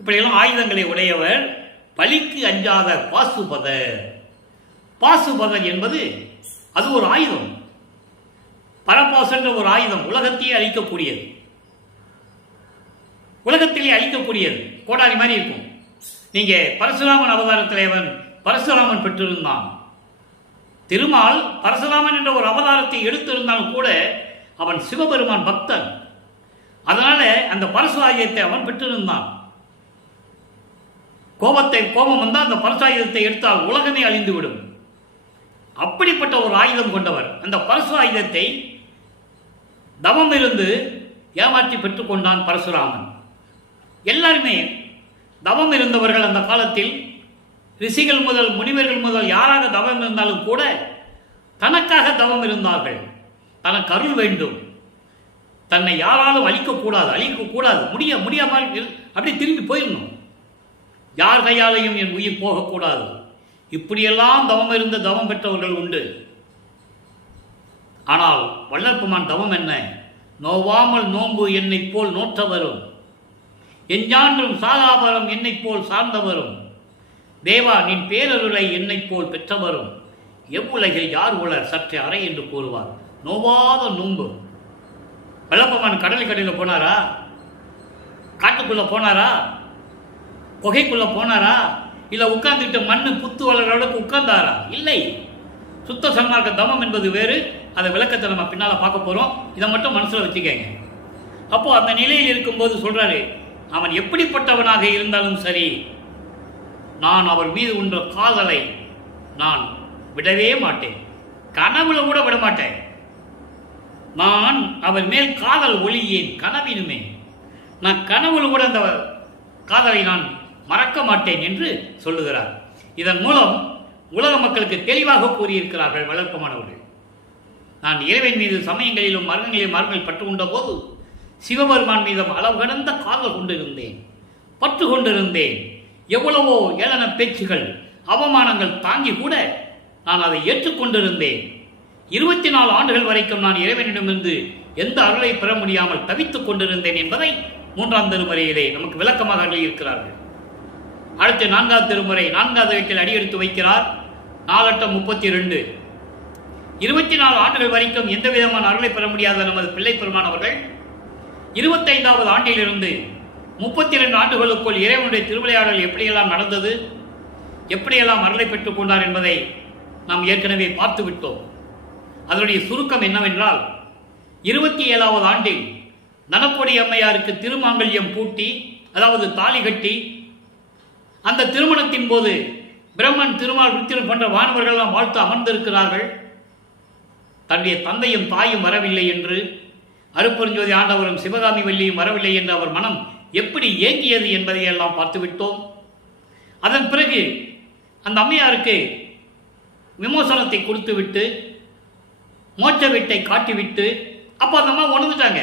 இப்படியெல்லாம் ஆயுதங்களை உடையவர். பலிக்கு அஞ்சாத பாசுபதர், பாசுபதம் என்பது அது ஒரு ஆயுதம். பரபாஸ் என்ற ஒரு ஆயுதம் உலகத்தையே அழிக்கக்கூடியது. உலகத்திலே அழிக்கக்கூடியது. கோடாரி மாதிரி இருக்கும். நீங்க பரசுராமன் அவதாரத்தில் அவன் பரசுராமன் பெற்றிருந்தான். திருமால் பரசுராமன் என்ற ஒரு அவதாரத்தை எடுத்திருந்தாலும் கூட அவன் சிவபெருமான் பக்தன். அதனால அந்த பரசு ஆயுதத்தை அவன் பெற்றிருந்தான். கோபம் வந்தால் அந்த பரசு ஆயுதத்தை எடுத்தால் உலகமே அழிந்துவிடும். அப்படிப்பட்ட ஒரு ஆயுதம் கொண்டவர். அந்த பரசு ஆயுதத்தை தவம் இருந்து ஏமாற்றி பெற்றுக்கொண்டான் பரசுராமன். எல்லாருமே தவம் இருந்தவர்கள் அந்த காலத்தில் ரிஷிகள் முதல் முனிவர்கள் முதல் யாராக தவம் இருந்தாலும் கூட தனக்காக தவம் இருந்தார்கள். தனக்கு அருள் வேண்டும், தன்னை யாராலும் அழிக்கக்கூடாது, முடியாமல் அப்படி திரும்பி போயிடணும். யார் கையாலையும் என் உயிர் போகக்கூடாது. இப்படியெல்லாம் தவம் இருந்த தவம் பெற்றவர்கள் உண்டு. ஆனால் வள்ளற்பெருமான் தவம் என்ன? நோவாமல் நோன்பு என்னை போல் நோற்றவரும், எஞ்சான்றும் சாதாபரம் என்னை போல் சார்ந்தவரும், தேவா நின் பேரருளை என்னை போல் பெற்றவரும், எவ்வுலகில் யார் உலர் சற்றே அறை என்று கூறுவார். நோவாத நோன்பு. வள்ளற்பெருமான் கடலில் போனாரா? காட்டுக்குள்ள போனாரா? குகைக்குள்ள போனாரா? இல்லை உட்கார்ந்துட்டு மண்ணு புத்து வளர்ற அளவுக்கு உட்கார்ந்தாரா? இல்லை. சுத்த சன்மார்க்க தவம் என்பது வேறு. அதை விளக்கத்தை நம்ம பின்னால் பார்க்க போகிறோம். இதை மட்டும் மனசில் வச்சுக்கங்க. அப்போ அந்த நிலையில் இருக்கும்போது சொல்றாரு, அவன் எப்படிப்பட்டவனாக இருந்தாலும் சரி, நான் அவர் மீது உள்ள காதலை நான் விடவே மாட்டேன். கனவுல கூட விட மாட்டேன். நான் அவர் மேல் காதல் ஒளியேன் கனவினுமே. நான் கனவுல கூட அந்த காதலை நான் மறக்க மாட்டேன் என்று சொல்லுகிறார். இதன் மூலம் உலக மக்களுக்கு தெளிவாக கூறியிருக்கிறார்கள் வளர்ப்பமானவர்கள். நான் இறைவன் மீது சமயங்களிலும் மரணங்களிலும் பற்று கொண்ட போது சிவபெருமான் மீதும் அளவு கடந்த காதல் கொண்டிருந்தேன், பற்று கொண்டிருந்தேன். எவ்வளவோ ஏளன பேச்சுகள், அவமானங்கள் தாங்கி கூட நான் அதை ஏற்றுக்கொண்டிருந்தேன். 24 ஆண்டுகள் வரைக்கும் நான் இறைவனிடமிருந்து எந்த அருளை பெற முடியாமல் தவித்துக் கொண்டிருந்தேன் என்பதை 3ஆம் திருமுறையிலே நமக்கு விளக்கமாக இருக்கிறார்கள். அடுத்து 4ஆம் திருமுறை 4வது வீட்டில் அடியெடுத்து வைக்கிறார். 4:32. 24 ஆண்டுகள் வரைக்கும் எந்த விதமான அருளை பெற முடியாத நமது பிள்ளை பெருமான் அவர்கள் 25வது ஆண்டிலிருந்து 32 ஆண்டுகளுக்குள் இறைவனுடைய திருவிளையாடல் எப்படியெல்லாம் நடந்தது, எப்படியெல்லாம் அருளை பெற்றுக் கொண்டார் என்பதை நாம் ஏற்கனவே பார்த்து விட்டோம். அதனுடைய சுருக்கம் என்னவென்றால், 27வது ஆண்டில் தனக்கொடி அம்மையாருக்கு திருமாங்கல்யம் பூட்டி, அதாவது தாலி கட்டி, அந்த திருமணத்தின் போது பிரம்மன், திருமால், ருத்திரன் போன்ற வானவர்கள் எல்லாம் வாழ்த்து அமர்ந்திருக்கிறார்கள். தன்னுடைய தந்தையும் தாயும் வரவில்லை என்று, அருப்பெருஞ்சோதி ஆண்டவரும் சிவகாமி வள்ளியும் வரவில்லை என்று அவர் மனம் எப்படி ஏங்கியது என்பதை எல்லாம் பார்த்துவிட்டோம். அதன் பிறகு அந்த அம்மையாருக்கு விமோசனத்தை கொடுத்துவிட்டு மோட்ச வீட்டை காட்டிவிட்டு, அப்போ அந்த அம்மா உணர்ந்துட்டாங்க.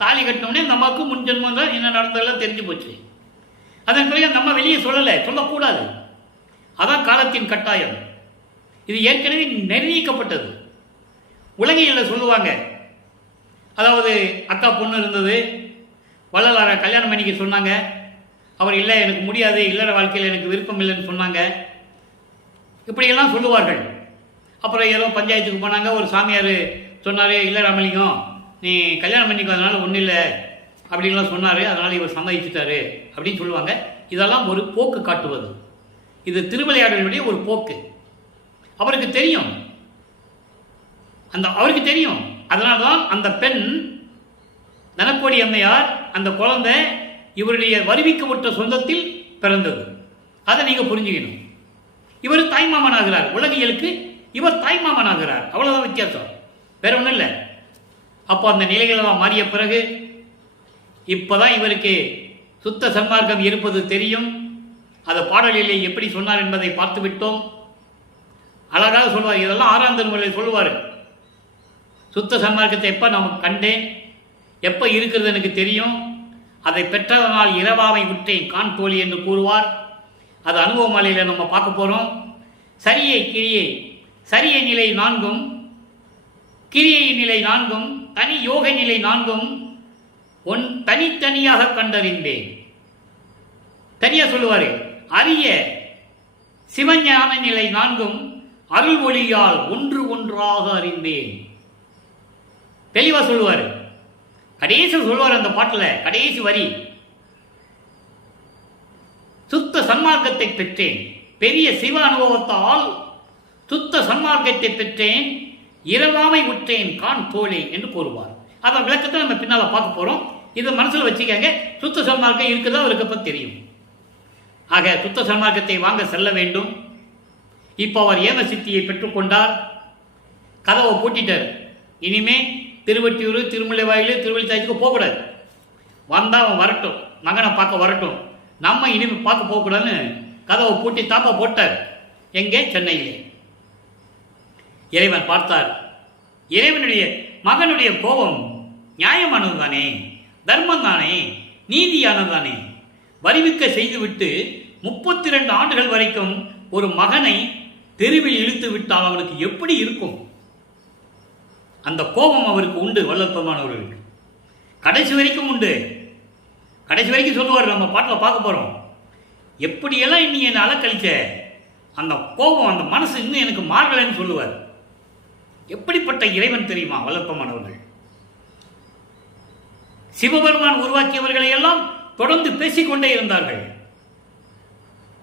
தாலி கட்டினோடனே இந்த அம்மாவுக்கு முன்ஜென்மம் தான் என்ன நடந்ததெல்லாம் தெரிஞ்சு போச்சு. அதன் பிறகு அந்த அம்மா வெளியே சொல்லக்கூடாது. அதான் காலத்தின் கட்டாயம். இது ஏற்கனவே நிர்ணயிக்கப்பட்டது. உலகையில் சொல்லுவாங்க, அதாவது அக்கா பொண்ணு இருந்தது, வள்ளலார கல்யாணம் பண்ணிக்க சொன்னாங்க. அவர் இல்லை, எனக்கு முடியாது, இல்லற வாழ்க்கையில் எனக்கு விருப்பம் இல்லைன்னு சொன்னாங்க. இப்படியெல்லாம் சொல்லுவார்கள். அப்புறம் ஏதோ பஞ்சாயத்துக்கு போனாங்க. ஒரு சாமியார் சொன்னார், இல்லை ராமலிங்கம் நீ கல்யாணம் பண்ணிக்கிறதுனால ஒன்றும் இல்லை அப்படின்லாம் சொன்னார், அதனால் இவர் சம்மதிச்சிட்டாரு அப்படின்னு சொல்லுவாங்க. இதெல்லாம் ஒரு போக்கு காட்டுவது. இது திருவிளையாடலுடைய ஒரு போக்கு. அவருக்கு தெரியும், அதனால தான் அந்த பெண் தனக்கோடி அம்மையார், அந்த குழந்தை இவருடைய வருவிக்கு விட்ட சொந்தத்தில் பிறந்தது. அதை நீங்கள் புரிஞ்சுக்கணும். இவர் தாய்மாமன் ஆகிறார். உலகியலுக்கு இவர் தாய்மாமன் ஆகிறார். அவ்வளோதான் வித்தியாசம், வேற ஒன்றும் இல்லை. அப்போ அந்த நிலைகளெல்லாம் மாறிய பிறகு இப்போதான் இவருக்கு சுத்த சன்மார்க்கம் இருப்பது தெரியும். அதை பாடலிலே எப்படி சொன்னார் என்பதை பார்த்து விட்டோம். அழகாக சொல்வார். இதெல்லாம் 6ஆம் திருமுறையில் சொல்லுவார். சுத்த சன்மார்க்கத்தை எப்போ நான் கண்டேன், எப்போ இருக்கிறது எனக்கு தெரியும், அதை பெற்றதனால் இரவாமை விட்டேன் கான் தோழி என்று கூறுவார். அது அனுபவ மாலையில் நம்ம பார்க்க போகிறோம். சரியை கிரியை, சரியை நிலை 4, கிரியை நிலை 4, தனி யோக நிலை 4 தனித்தனியாக கண்டறிந்தேன். தனியாக சொல்லுவார். அரிய சிவஞான நிலை 4 அருள் ஒளியால் ஒன்று ஒன்றாக அறிந்தேன். தெளிவா சொல்லுவார். கடைசி சொல்லுவார் அந்த பாட்டில், கடைசி வரி, சுத்த சன்மார்க்கத்தை பெற்றேன், பெரிய சிவ அனுபவத்தால் சுத்த சன்மார்க்கத்தை பெற்றேன், இரவாமை உற்றேன் கான் தோழி என்று கூறுவார். அதான் விளக்கத்தை நம்ம பின்னால பார்க்க போறோம். இதை மனசுல வச்சுக்கங்க. சுத்த சன்மார்க்கம் இருக்குதா அவருக்கு பத்தி தெரியும். ஆக சுத்த சன்மார்க்கத்தை வாங்க செல்ல வேண்டும். இப்போ அவர் ஏம சித்தியை பெற்றுக்கொண்டார். கதவை பூட்டிட்டார். இனிமே திருவட்டியூர், திருமலைவாயில், திருவள்ளித்தாய்க்கு போகக்கூடாது. வந்தா அவன் வரட்டும், மகனை பார்க்க வரட்டும், நம்ம இனிமே பார்க்க போகக்கூடாதுன்னு கதவை பூட்டி தாப்பா போட்டார். எங்கே? சென்னையிலே. இறைவன் பார்த்தார். இறைவனுடைய மகனுடைய கோபம் நியாயமானது தானே, தர்மம் தானே, நீதியானது தானே. வருவிக்க செய்துவிட்டு 32 ஆண்டுகள் வரைக்கும் ஒரு மகனை தெருவில் இழுத்து விட்டால் அவனுக்கு எப்படி இருக்கும்? அந்த கோபம் அவருக்கு உண்டு. வல்லற்பமானவர்களுக்கு கடைசி வரைக்கும் உண்டு. கடைசி வரைக்கும் சொல்லுவார். நம்ம பாட்டில் பார்க்க போறோம். எப்படியெல்லாம் இன்னைக்கு என்னை அலக்கழிச்ச அந்த கோபம், அந்த மனசு இன்னும் எனக்கு மாறலைன்னு சொல்லுவார். எப்படிப்பட்ட இறைவன் தெரியுமா வல்லற்பமானவர்கள்? சிவபெருமான் உருவாக்கியவர்களை எல்லாம் தொடர்ந்து பேசிக்கொண்டே இருந்தார்கள்.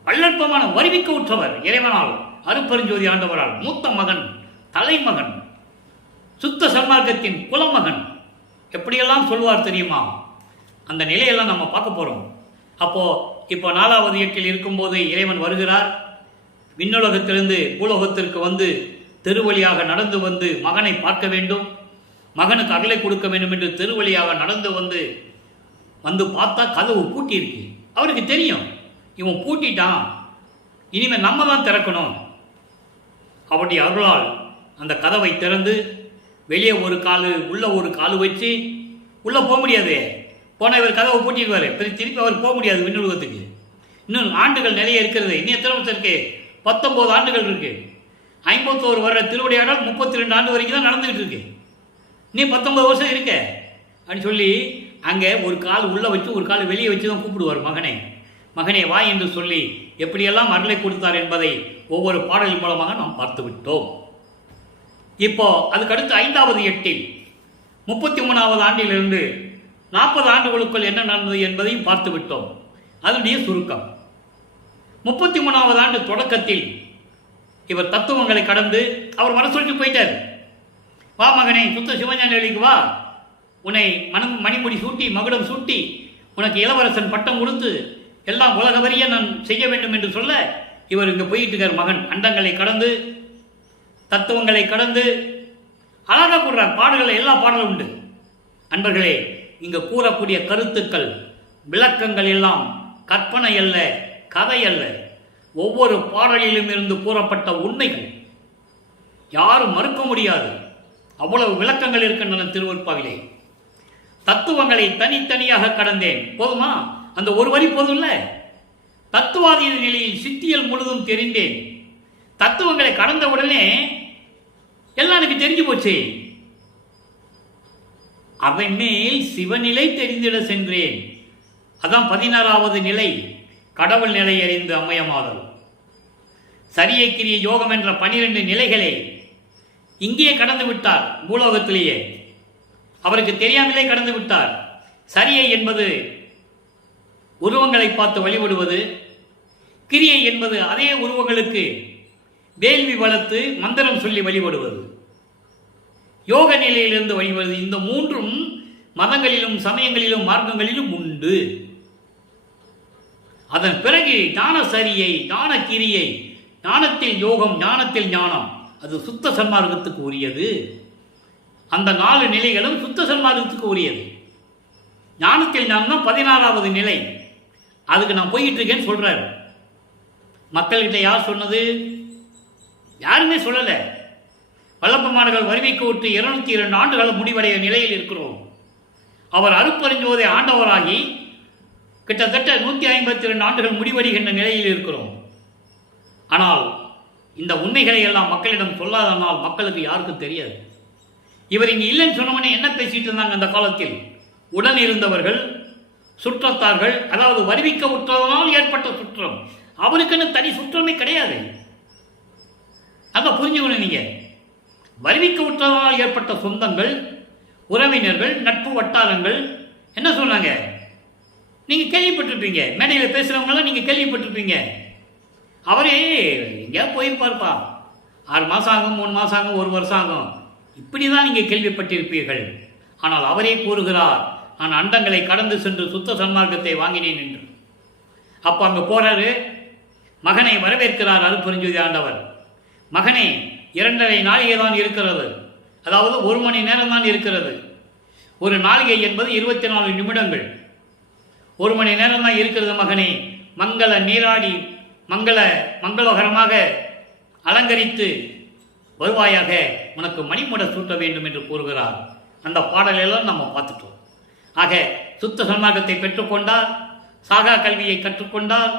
வல்லற்பமான வருவிக்க உற்றவர் இறைவனால், அருப்பெருஞ்சோதி ஆண்டவரால், மூத்த மகன், தலைமகன், சுத்த சன்மார்க்கத்தின் குலமகன், எப்படியெல்லாம் சொல்வார் தெரியுமா? அந்த நிலையெல்லாம் நம்ம பார்க்க போறோம். அப்போ இப்போ 4வது எட்டில் இருக்கும்போது இறைவன் வருகிறார். விண்ணுலகத்திலிருந்து பூலோகத்திற்கு வந்து தெருவழியாக நடந்து வந்து மகனை பார்க்க வேண்டும், மகனுக்கு அருளை கொடுக்க வேண்டும் என்று தெருவழியாக நடந்து வந்து பார்த்தா கதவு பூட்டி இருக்கு. அவருக்கு தெரியும், இவன் பூட்டிட்டான், இனிமே நம்ம தான் திறக்கணும். அவருடைய அருளால் அந்த கதவை திறந்து வெளியே ஒரு காலு, உள்ள ஒரு காலு வச்சு, உள்ள போக முடியாது. போன இவர் கதவை பூட்டிடுவார். திருப்பி அவர் போக முடியாது விண்ணுலகத்துக்கு. இன்னும் ஆண்டுகள் நிறைய இருக்கிறது. இன்னும் எத்தனை வருஷம் இருக்கு? 19 ஆண்டுகள் இருக்கு. 51 வருட திருவிளையாடல் 32 ஆண்டு வரைக்கும் தான் நடந்துகிட்டு இருக்கு. நீ 19 வருஷம் இருக்க அப்படின்னு சொல்லி அங்கே ஒரு கால் உள்ள வச்சு ஒரு கால் வெளியே வச்சு தான் கூப்பிடுவார் மகனே. மகனே வா என்று சொல்லி எப்படியெல்லாம் அருளை கொடுத்தார் என்பதை ஒவ்வொரு பாடலின் மூலமாக நாம் பார்த்து விட்டோம். இப்போ அதுக்கு அடுத்து 5வது எட்டில் 33வது ஆண்டிலிருந்து 40 ஆண்டுகளுக்குள் என்ன நடந்தது என்பதையும் பார்த்து விட்டோம். அதனுடைய சுருக்கம். 33வது ஆண்டு தொடக்கத்தில் இவர் தத்துவங்களை கடந்து அவர் வர சொல்லிட்டு போயிட்டார். வா மகனே, சுத்த சிவஞான வேலைக்கு வா, உன்னை மணிமுடி சூட்டி மகுடம் சூட்டி உனக்கு இளவரசன் பட்டம் கொடுத்து எல்லாம் உலக வரிய நான் செய்ய வேண்டும் என்று சொல்ல இவர் இங்கே போயிட்டு இருக்கார். மகன் அண்டங்களை கடந்து தத்துவங்களை கடந்து அழகா கூடுறார். பாடல்கள் எல்லா பாடலும் உண்டு. அன்பர்களே, இங்கு கூறக்கூடிய கருத்துக்கள், விளக்கங்கள் எல்லாம் கற்பனை அல்ல, கதை அல்ல. ஒவ்வொரு பாடலிலும் இருந்து கூறப்பட்ட உண்மைகள் யாரும் மறுக்க முடியாது. அவ்வளவு விளக்கங்கள் இருக்கின்றன திருவருட்பாவிலே. தத்துவங்களை தனித்தனியாக கடந்தேன். போதுமா? அந்த ஒரு வரி போதும்ல. தத்துவாதீன நிலையில் சித்தியல் முழுதும் தெரிந்தேன். தத்துவங்களை கடந்த உடனே எல்லாம் எனக்கு தெரிஞ்சு போச்சு. அவன் மேல் சிவநிலை தெரிந்திட சென்றேன். அதான் 16வது நிலை, கடவுள் நிலை அறிந்து அம்மையமாதல். சரியை கிரிய யோகம் என்ற 12 நிலைகளை இங்கே கடந்து விட்டார். பூலோகத்திலேயே அவருக்கு தெரியாமலே கடந்து விட்டார். சரியை என்பது உருவங்களை பார்த்து வழிபடுவது, கிரியை என்பது அதே உருவங்களுக்கு வேள்வி வளர்த்து மந்திரம் சொல்லி வழிபடுவது, யோக நிலையிலிருந்து வழிபடுவது. இந்த 3ம் மதங்களிலும் சமயங்களிலும் மார்க்கங்களிலும் உண்டு. அதன் பிறகு ஞான சரியை, ஞான கிரியை, ஞானத்தில் யோகம், ஞானத்தில் ஞானம், அது சுத்த சன்மார்க்கத்துக்கு உரியது. அந்த 4 நிலைகளும் சுத்த சன்மார்க்கத்துக்கு உரியது. ஞானத்தில் ஞானம் தான் 16வது நிலை. அதுக்கு நான் போயிட்டு இருக்கேன்னு சொல்றாரு. மக்கள்கிட்ட யார் சொன்னது? யாருமே சொல்லலை. வல்லப்பமானர்கள் வருவிக்கு விட்டு 202 ஆண்டுகள் முடிவடைய நிலையில் இருக்கிறோம். அவர் அருப்பெருஞ்சோதி ஆண்டவராகி கிட்டத்தட்ட 152 ஆண்டுகள் முடிவடைகின்ற நிலையில் இருக்கிறோம். ஆனால் இந்த உண்மைகளை எல்லாம் மக்களிடம் சொல்லாதனால் மக்களுக்கு யாருக்கும் தெரியாது. இவர் இங்கே இல்லைன்னு சொன்னவனே என்ன பேசிட்டு இருந்தாங்க அந்த காலத்தில்? உடன் இருந்தவர்கள், சுற்றத்தார்கள், அதாவது வருவிக்க உற்றதனால் ஏற்பட்ட சுற்றம். அவருக்குன்னு தனி சுற்றமே கிடையாது. நல்லா புரிஞ்சுக்கணும். நீங்கள் வருவிக்க உற்றதால் ஏற்பட்ட சொந்தங்கள், உறவினர்கள், நட்பு வட்டாரங்கள் என்ன சொன்னாங்க? நீங்கள் கேள்விப்பட்டிருப்பீங்க. மேடையில் பேசுகிறவங்களாம் நீங்கள் கேள்விப்பட்டிருப்பீங்க. அவரே எங்கேயாவது போயிருப்பார்ப்பா, 6 மாதம் ஆகும், 3 மாதம் ஆகும், 1 வருஷம் ஆகும், இப்படி தான் நீங்கள் கேள்விப்பட்டிருப்பீர்கள். ஆனால் அவரே கூறுகிறார், நான் அண்டங்களை கடந்து சென்று சுத்த சன்மார்க்கத்தை வாங்கினேன் என்று. அப்போ அங்கே போறாரு, மகனை வரவேற்கிறார் அருட்பெருஞ்ஜோதி ஆண்டவர். மகனே, 2.5 நாளிகை தான் இருக்கிறது, அதாவது 1 மணி நேரம் தான் இருக்கிறது. ஒரு நாளிகை என்பது 24 நிமிடங்கள். 1 மணி நேரம் தான் இருக்கிறது மகனே. மங்கள நீராடி மங்களகரமாக அலங்கரித்து வருவாயாக, உனக்கு மணிமுட சூட்ட வேண்டும் என்று கூறுகிறார். அந்த பாடலெல்லாம் நம்ம பார்த்துட்டோம். ஆக சுத்த சன்மார்க்கத்தை பெற்றுக்கொண்டால், சாகா கல்வியை கற்றுக்கொண்டால்,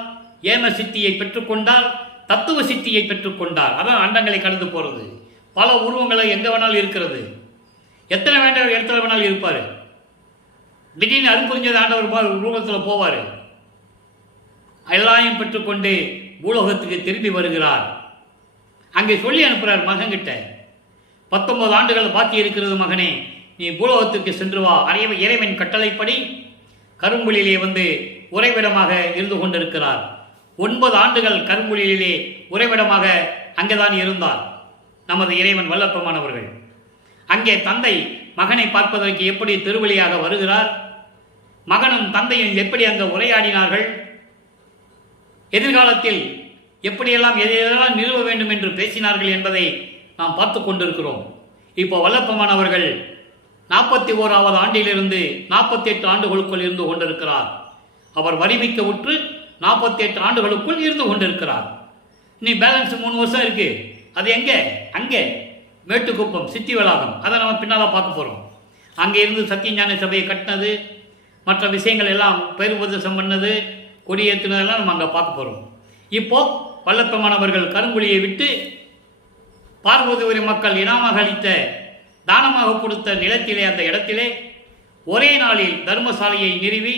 ஏம சித்தியை பெற்றுக்கொண்டால், தத்துவ சித்தியை பெற்றுக்கொண்டால், அதான் அண்டங்களை கடந்து போகிறது. பல உருவங்களை எங்கே வேணாலும் இருக்கிறது. எத்தனை வேண்டாம் இடத்துல வேணாலும் இருப்பார். திடீர்னு அருட்பெருஞ்ஜோதி ஆண்டவர் உருவத்தில் போவார். எல்லாரையும் பெற்றுக்கொண்டு பூலோகத்துக்கு திரும்பி வருகிறார். அங்கே சொல்லி அனுப்புகிறார் மகன்கிட்ட, 19 ஆண்டுகள் பாக்கி இருக்கிறது மகனே, நீ பூலோகத்திற்கு சென்று வா. இறைவன் கட்டளைப்படி கரும்புலிலே வந்து உறைவிடமாக இருந்து கொண்டிருக்கிறார். 9 ஆண்டுகள் கரும்புலிலே உறைவிடமாக அங்கேதான் இருந்தார் நமது இறைவன் வல்லப்பமானவர்கள். அங்கே தந்தை மகனை பார்ப்பதற்கு எப்படி திருவழியாக வருகிறார், மகனும் தந்தையும் எப்படி அங்கே உரையாடினார்கள், எதிர்காலத்தில் எப்படியெல்லாம் எதையெல்லாம் நிறுவ வேண்டும் என்று பேசினார்கள் என்பதை நாம் பார்த்து கொண்டிருக்கிறோம். இப்போ வல்லப்பமானவர்கள் 41வது ஆண்டிலிருந்து 48 ஆண்டுகளுக்குள் இருந்து கொண்டிருக்கிறார். அவர் வரிமிக்க உற்று 48 ஆண்டுகளுக்குள் இருந்து கொண்டிருக்கிறார். இனி பேலன்ஸ் 3 வருஷம் இருக்கு. அது எங்கே? அங்கே மேட்டுக்குப்பம் சித்தி வளாகம். அதை நம்ம பின்னால் பார்க்க போகிறோம். அங்கே இருந்து சத்தியஞான சபையை கட்டினது, மற்ற விஷயங்கள் எல்லாம் பேருபதேசம் பண்ணது, கொடியேற்றினதெல்லாம் நம்ம அங்கே பார்க்க போகிறோம். இப்போ வல்லப்பமானவர்கள் கருங்குழியை விட்டு பார்வதி மக்கள் இனாமாக அளித்த, தானமாக கொடுத்த நிலத்திலே, அந்த இடத்திலே ஒரே நாளில் தர்மசாலையை நிறுவி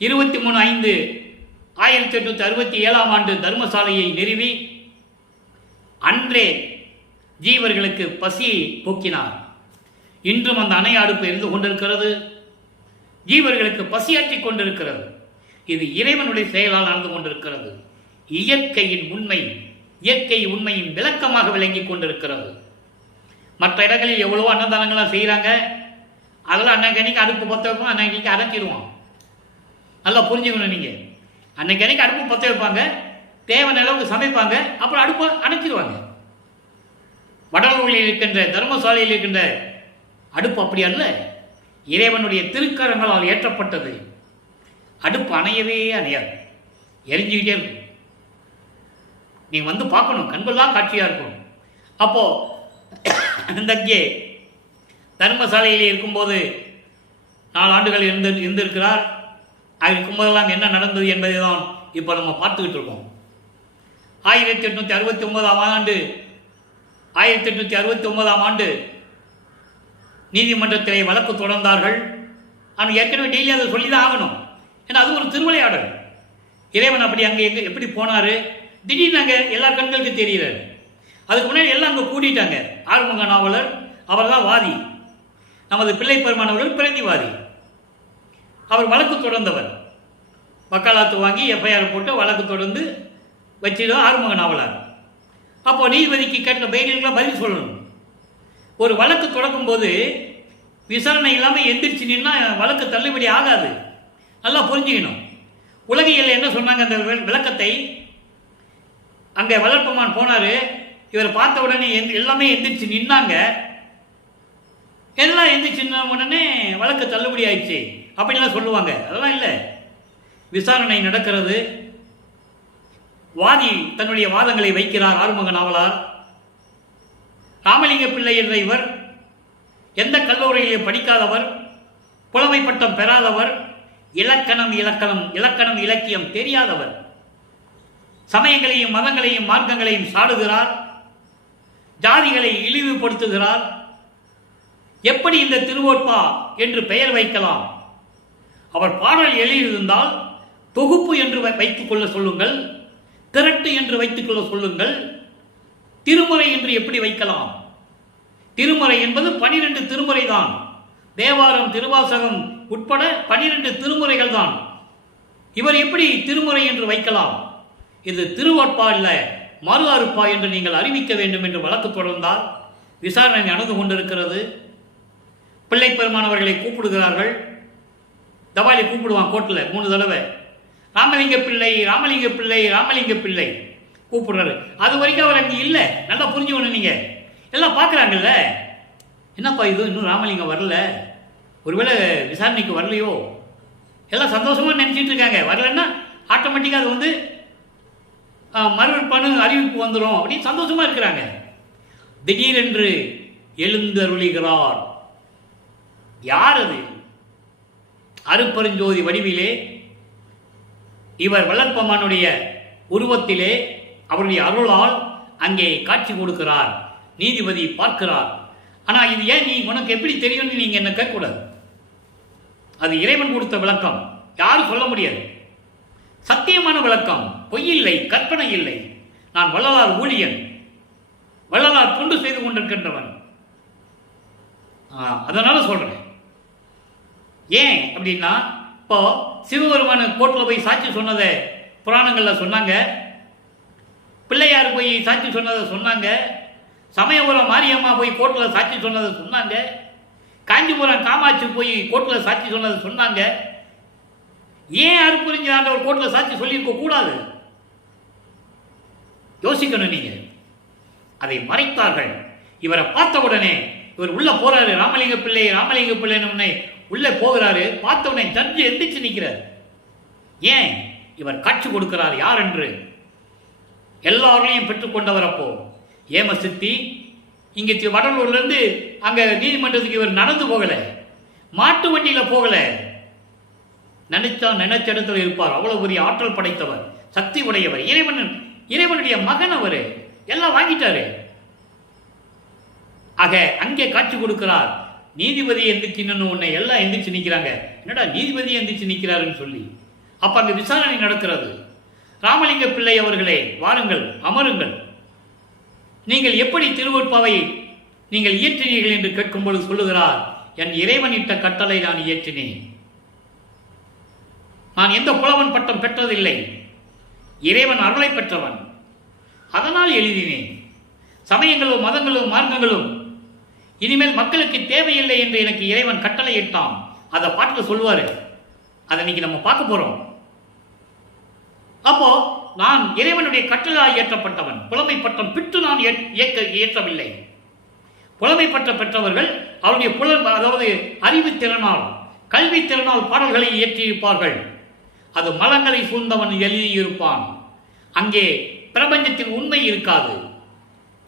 23/5/1867 ஆண்டு தர்மசாலையை நிறுவி அன்றே ஜீவர்களுக்கு பசியை போக்கினார். இன்றும் அந்த அணை அடுப்பு இருந்து கொண்டிருக்கிறது. ஜீவர்களுக்கு பசியாற்றிக் கொண்டிருக்கிறது. இது இறைவனுடைய செயலால் நடந்து கொண்டிருக்கிறது. இயற்கையின் உண்மையின் விளக்கமாக விளங்கி கொண்டிருக்கிறது. மற்ற இடங்களில் எவ்வளவோ அன்னதானங்கள்லாம் செய்கிறாங்க. அதெல்லாம் அன்னைக்கு அடுப்பு பற்ற வைப்போம், அன்னைக்கு அரைச்சிடுவோம். நல்லா புரிஞ்சுக்கணும். நீங்கள் அன்னைக்கு அடுப்பு பற்ற வைப்பாங்க, தேவையான அளவுக்கு சமைப்பாங்க, அப்புறம் அடுப்பை அணைச்சிடுவாங்க. வடலூரில் இருக்கின்ற தர்மசாலையில் இருக்கின்ற அடுப்பு அப்படி அல்ல, இறைவனுடைய திருக்கரங்களால் ஏற்றப்பட்டது. அடுப்பு அணையவே அணையாது, எரிஞ்சுக்கிட்டே இருக்கும். நீங்கள் வந்து பார்க்கணும், கண்கொள்ளா காட்சியாக இருக்கும். அப்போது இங்கே தர்மசாலையில் இருக்கும்போது 4 ஆண்டுகள் இருந்திருக்கிறார். அது இருக்கும்போதெல்லாம் என்ன நடந்தது என்பதை தான் இப்போ நம்ம பார்த்துக்கிட்டு இருக்கோம். 1869 ஆண்டு நீதிமன்றத்திலே வழக்கு தொடர்ந்தார்கள். ஆனால் ஏற்கனவே டெய்லி அதை சொல்லி தான் ஆகணும். ஏன்னா அது ஒரு திருவிளையாடல். இறைவன் அப்படி அங்கே எப்படி போனார், திடீர்னு அங்கே எல்லா கண்களுக்கு தெரிகிறார். அதுக்கு முன்னாடி எல்லாம் அங்கே கூட்டிட்டாங்க. ஆறுமுக நாவலர் அவர் தான் வாதி, நமது பிள்ளை பெருமானவர்கள் பிரதிவாதி. அவர் வழக்கு தொடர்ந்தவர். வக்காலத்து வாங்கி எஃப்ஐஆர் போட்டு வழக்கு தொடர்ந்து வச்சுதான் ஆறுமுக நாவலர். அப்போ நீதிபதிக்கு கேட்ட பயிர்களுக்கெல்லாம் பதில் சொல்லணும். ஒரு வழக்கு தொடக்கும் போது விசாரணை இல்லாமல் எந்திரிச்சு நின்னா வழக்கு தள்ளுபடி ஆகாது. நல்லா புரிஞ்சுக்கணும். உலகியல் என்ன சொன்னாங்க, அந்த விளக்கத்தை அங்கே வளர்ப்பமான் போனார். இவர் பார்த்த உடனே எல்லாமே எந்திரிச்சு நின்னாங்க. எல்லாம் எந்திரிச்சு நின்ன உடனே வழக்கு தள்ளுபடி ஆயிடுச்சு அப்படின்லாம் சொல்லுவாங்க. அதெல்லாம் இல்லை. விசாரணை நடக்கிறது. வாதி தன்னுடைய வாதங்களை வைக்கிறார். ஆறுமுக நாவலார். ராமலிங்க பிள்ளை என்ற இவர் எந்த கல்லூரியிலே படிக்காதவர், புலமை பட்டம் பெறாதவர், இலக்கணம் இலக்கியம் தெரியாதவர். சமயங்களையும் மதங்களையும் மார்க்கங்களையும் சாடுகிறார். ஜாதிகளை இழிவுபடுத்துகிறார். எப்படி இந்த திருவோட்பா என்று பெயர் வைக்கலாம்? அவர் பாடல் எழுதியிருந்தால் தொகுப்பு என்று வைத்துக் கொள்ள சொல்லுங்கள், திரட்டு என்று வைத்துக் கொள்ள சொல்லுங்கள். திருமுறை என்று எப்படி வைக்கலாம்? திருமுறை என்பது 12 திருமுறை தான். தேவாரம், திருவாசகம் உட்பட 12 திருமுறைகள் தான். இவர் எப்படி திருமுறை என்று வைக்கலாம்? இது திருவற்பா இல்ல மறு அறுப்பா என்று நீங்கள் அறிவிக்க வேண்டும் என்று வழக்கு தொடர்ந்தால் விசாரணை நடந்து கொண்டிருக்கிறது. பிள்ளை பெருமானவர்களை கூப்பிடுகிறார்கள். தபாலி கூப்பிடுவான் கோர்ட்டில் 3 தடவை. ராமலிங்க பிள்ளை, ராமலிங்க பிள்ளை, ராமலிங்க பிள்ளை கூப்பிடுறாரு. அது வரைக்கும் அவர் அங்கே இல்லை. நல்லா புரிஞ்சுக்கணும். நீங்கள் எல்லாம் பார்க்குறாங்கல்ல, என்னப்பா இது இன்னும் ராமலிங்கம் வரல, ஒருவேளை விசாரணைக்கு வரலையோ, எல்லாம் சந்தோஷமாக நினச்சிட்டு இருக்காங்க. வரலன்னா ஆட்டோமேட்டிக்காக அது வந்து மறுபணு அறிவிப்பு வந்துடும் அப்படின்னு சந்தோஷமாக இருக்கிறாங்க. திடீரென்று எழுந்தருளுகிறார். யார் அது? அருப்பெருஞ்சோதி வடிவிலே இவர் வள்ளற்பெருமானுடைய உருவத்திலே அவருடைய அருளால் அங்கே காட்சி கொடுக்கிறார். நீதிபதி பார்க்கிறார். ஆனால் இது ஏன் நீ உனக்கு எப்படி தெரியும்னு நீங்கள் என்ன கேட்கக்கூடாது. அது இறைவன் கொடுத்த விளக்கம், யாரும் சொல்ல முடியாது. சத்தியமான விளக்கம், பொய்யில்லை, கற்பனை இல்லை. நான் வள்ளலார் ஊழியன், வள்ளலார் தொண்டு செய்து கொண்டிருக்கின்றவன். அதனால சொல்றேன். ஏன் அப்படின்னா, இப்போ சிவபெருமான கோர்ட்டில் போய் சாட்சி சொன்னதை புராணங்களில் சொன்னாங்க, பிள்ளையார் போய் சாட்சி சொன்னதை சொன்னாங்க, சமயபுரம் மாரியம்மா போய் கோர்ட்டில் சாட்சி சொன்னதை சொன்னாங்க, காஞ்சிபுரம் காமாட்சி போய் கோர்ட்டில் சாட்சி சொன்னதை சொன்னாங்க. ஏன் அருப்புரிஞ்ச ஆண்டவர் கோர்ட்டில் சாட்சி சொல்லியிருக்க கூடாது? யோசிக்கணும் நீங்க. அதை மறைத்தார்கள். இவரை பார்த்த உடனே இவர் உள்ள போறாரு. ராமலிங்க பிள்ளை, ராமலிங்க பிள்ளைன்னு உள்ளே போகிறாரு. பார்த்த உடனே ஜட்ஜு எந்திரிச்சு நிற்கிறார். ஏன்? இவர் காட்சி கொடுக்கிறார் யார் என்று. எல்லாரையும் பெற்றுக்கொண்டவர். அப்போ ஏம சித்தி இங்கே வடலூர்ல இருந்து அங்க நீதிமன்றத்துக்கு இவர் நடந்து போகல, மாட்டு வண்டியில போகல. நினைச்சா நினைச்ச இடத்துல இருப்பார். அவ்வளவு பெரிய ஆற்றல் படைத்தவர், சக்தி உடையவர், இறைவனுடைய மகன். அவரு எல்லாம் வாங்கிட்டாரு. ஆக அங்கே காட்சி கொடுக்கிறார். நீதிபதி எந்திரிச்சு உன்னை எல்லாம் எந்திரிச்சு நிற்கிறாங்க. என்னடா நீதிபதி எந்திரிச்சு நிற்கிறாருன்னு சொல்லி அப்ப அங்க விசாரணை நடக்கிறது. ராமலிங்க பிள்ளை அவர்களே, வாருங்கள், அமருங்கள். நீங்கள் எப்படி திருவொற்பாவை நீங்கள் இயற்றினீர்கள் என்று கேட்கும்போது சொல்லுகிறார், என் இறைவன் இட்ட கட்டளை நான் இயற்றினேன். நான் எந்த புலவன் பட்டம் பெற்றதில்லை, இறைவன் அருளை பெற்றவன். அதனால் எழுதினேன். சமயங்களும் மதங்களும் மார்க்கங்களும் இனிமேல் மக்களுக்கு தேவையில்லை என்று எனக்கு இறைவன் கட்டளை இட்டான். அதை பாட்டில் சொல்லுவாரு. அதை இன்னைக்கு நம்ம பார்க்க போறோம். அப்போ நான் இறைவனுடைய கட்டளையால் இயற்றப்பட்டவன். புலமை பட்டம் பெற்று நான் இயற்றவில்லை. புலமை பட்டம் பெற்றவர்கள் அவருடைய அதாவது அறிவுத்திறனால், கல்வித்திறனால் பாடல்களை இயற்றியிருப்பார்கள். அது மலங்களை சூழ்ந்தவன் எழுதியிருப்பான். அங்கே பிரபஞ்சத்தின் உண்மை இருக்காது.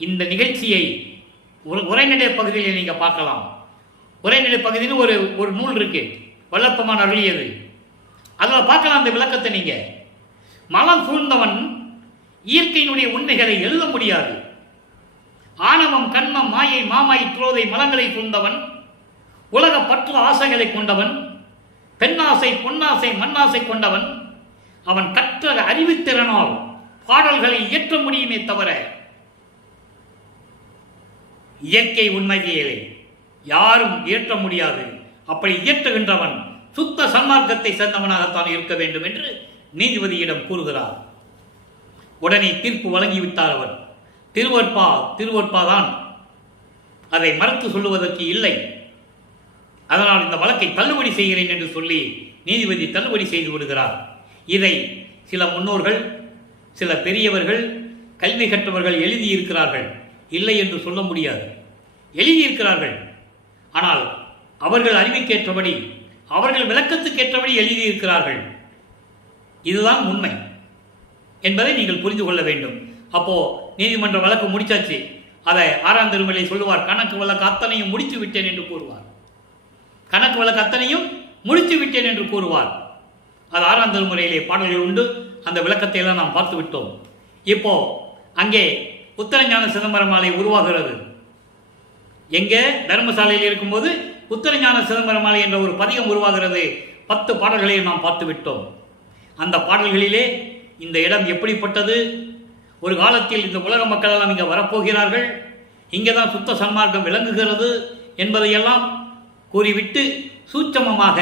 இந்த நிகழ்ச்சியை உரைநடை பகுதியில் நீங்க பார்க்கலாம். உரைநடை பகுதியில் ஒரு நூல் இருக்கு, வள்ளற்பெருமான் அருளியது. அதில் பார்க்கலாம் அந்த விளக்கத்தை. நீங்க மலம் சூழ்ந்தவன் இயற்கையினுடைய உண்மைகளை எழுத முடியாது. ஆணவம், கண்மம், மாயை, மாமாய், துரோதை மலங்களை சூழ்ந்தவன், உலக பற்று ஆசைகளை கொண்டவன், பெண்ணாசை, பொன்னாசை, மண்ணாசை கொண்டவன். அவன் கற்ற அறிவுத்திறனால் பாடல்களை இயற்ற முடியுமே தவிர இயற்கை உண்மைகளை யாரும் இயற்ற முடியாது. அப்படி இயற்றுகின்றவன் சுத்த சன்மார்க்கத்தை சேர்ந்தவனாகத்தான் இருக்க வேண்டும் என்று நீதிபதியிடம் கூறுகிறார். உடனே தீர்ப்பு வழங்கிவிட்டார் அவர். திருவொற்பாதான், அதை மறுத்து சொல்லுவதற்கு இல்லை. அதனால் இந்த வழக்கை தள்ளுபடி செய்கிறேன் என்று சொல்லி நீதிபதி தள்ளுபடி செய்து விடுகிறார். இதை சில முன்னோர்கள், சில பெரியவர்கள், கல்வி கற்றவர்கள் எழுதியிருக்கிறார்கள். இல்லை என்று சொல்ல முடியாது. எழுதியிருக்கிறார்கள். ஆனால் அவர்கள் அறிவிக்கேற்றபடி, அவர்கள் விளக்கத்துக்கேற்றபடி எழுதியிருக்கிறார்கள். இதுதான் உண்மை என்பதை நீங்கள் புரிந்து கொள்ள வேண்டும். அப்போ நீதிமன்ற வழக்கு முடிச்சாச்சு. அதை 6ஆம் திருமலை சொல்லுவார், கணக்கு வழக்கு அத்தனையும் முடித்து விட்டேன் என்று கூறுவார். கணக்கு வழக்கு அத்தனையும் முடித்து விட்டேன் என்று கூறுவார். அது 6ஆம் திருமுறையிலே பாடல்கள் உண்டு. அந்த விளக்கத்தை எல்லாம் நாம் பார்த்து விட்டோம். இப்போ அங்கே உத்தரஞான சிதம்பரம் மாலை உருவாகிறது. எங்கே? தர்மசாலையில் இருக்கும்போது உத்தரஞான சிதம்பரம் மாலை என்ற ஒரு பதிகம் உருவாகிறது. 10 பாடல்களை நாம் பார்த்து விட்டோம். அந்த பாடல்களிலே இந்த இடம் எப்படிப்பட்டது, ஒரு காலத்தில் இந்த உலக மக்கள் எல்லாம் இங்கே வரப்போகிறார்கள், இங்கே தான் சுத்த சன்மார்க்கம் விளங்குகிறது என்பதையெல்லாம் கூறிவிட்டு சூட்சமமாக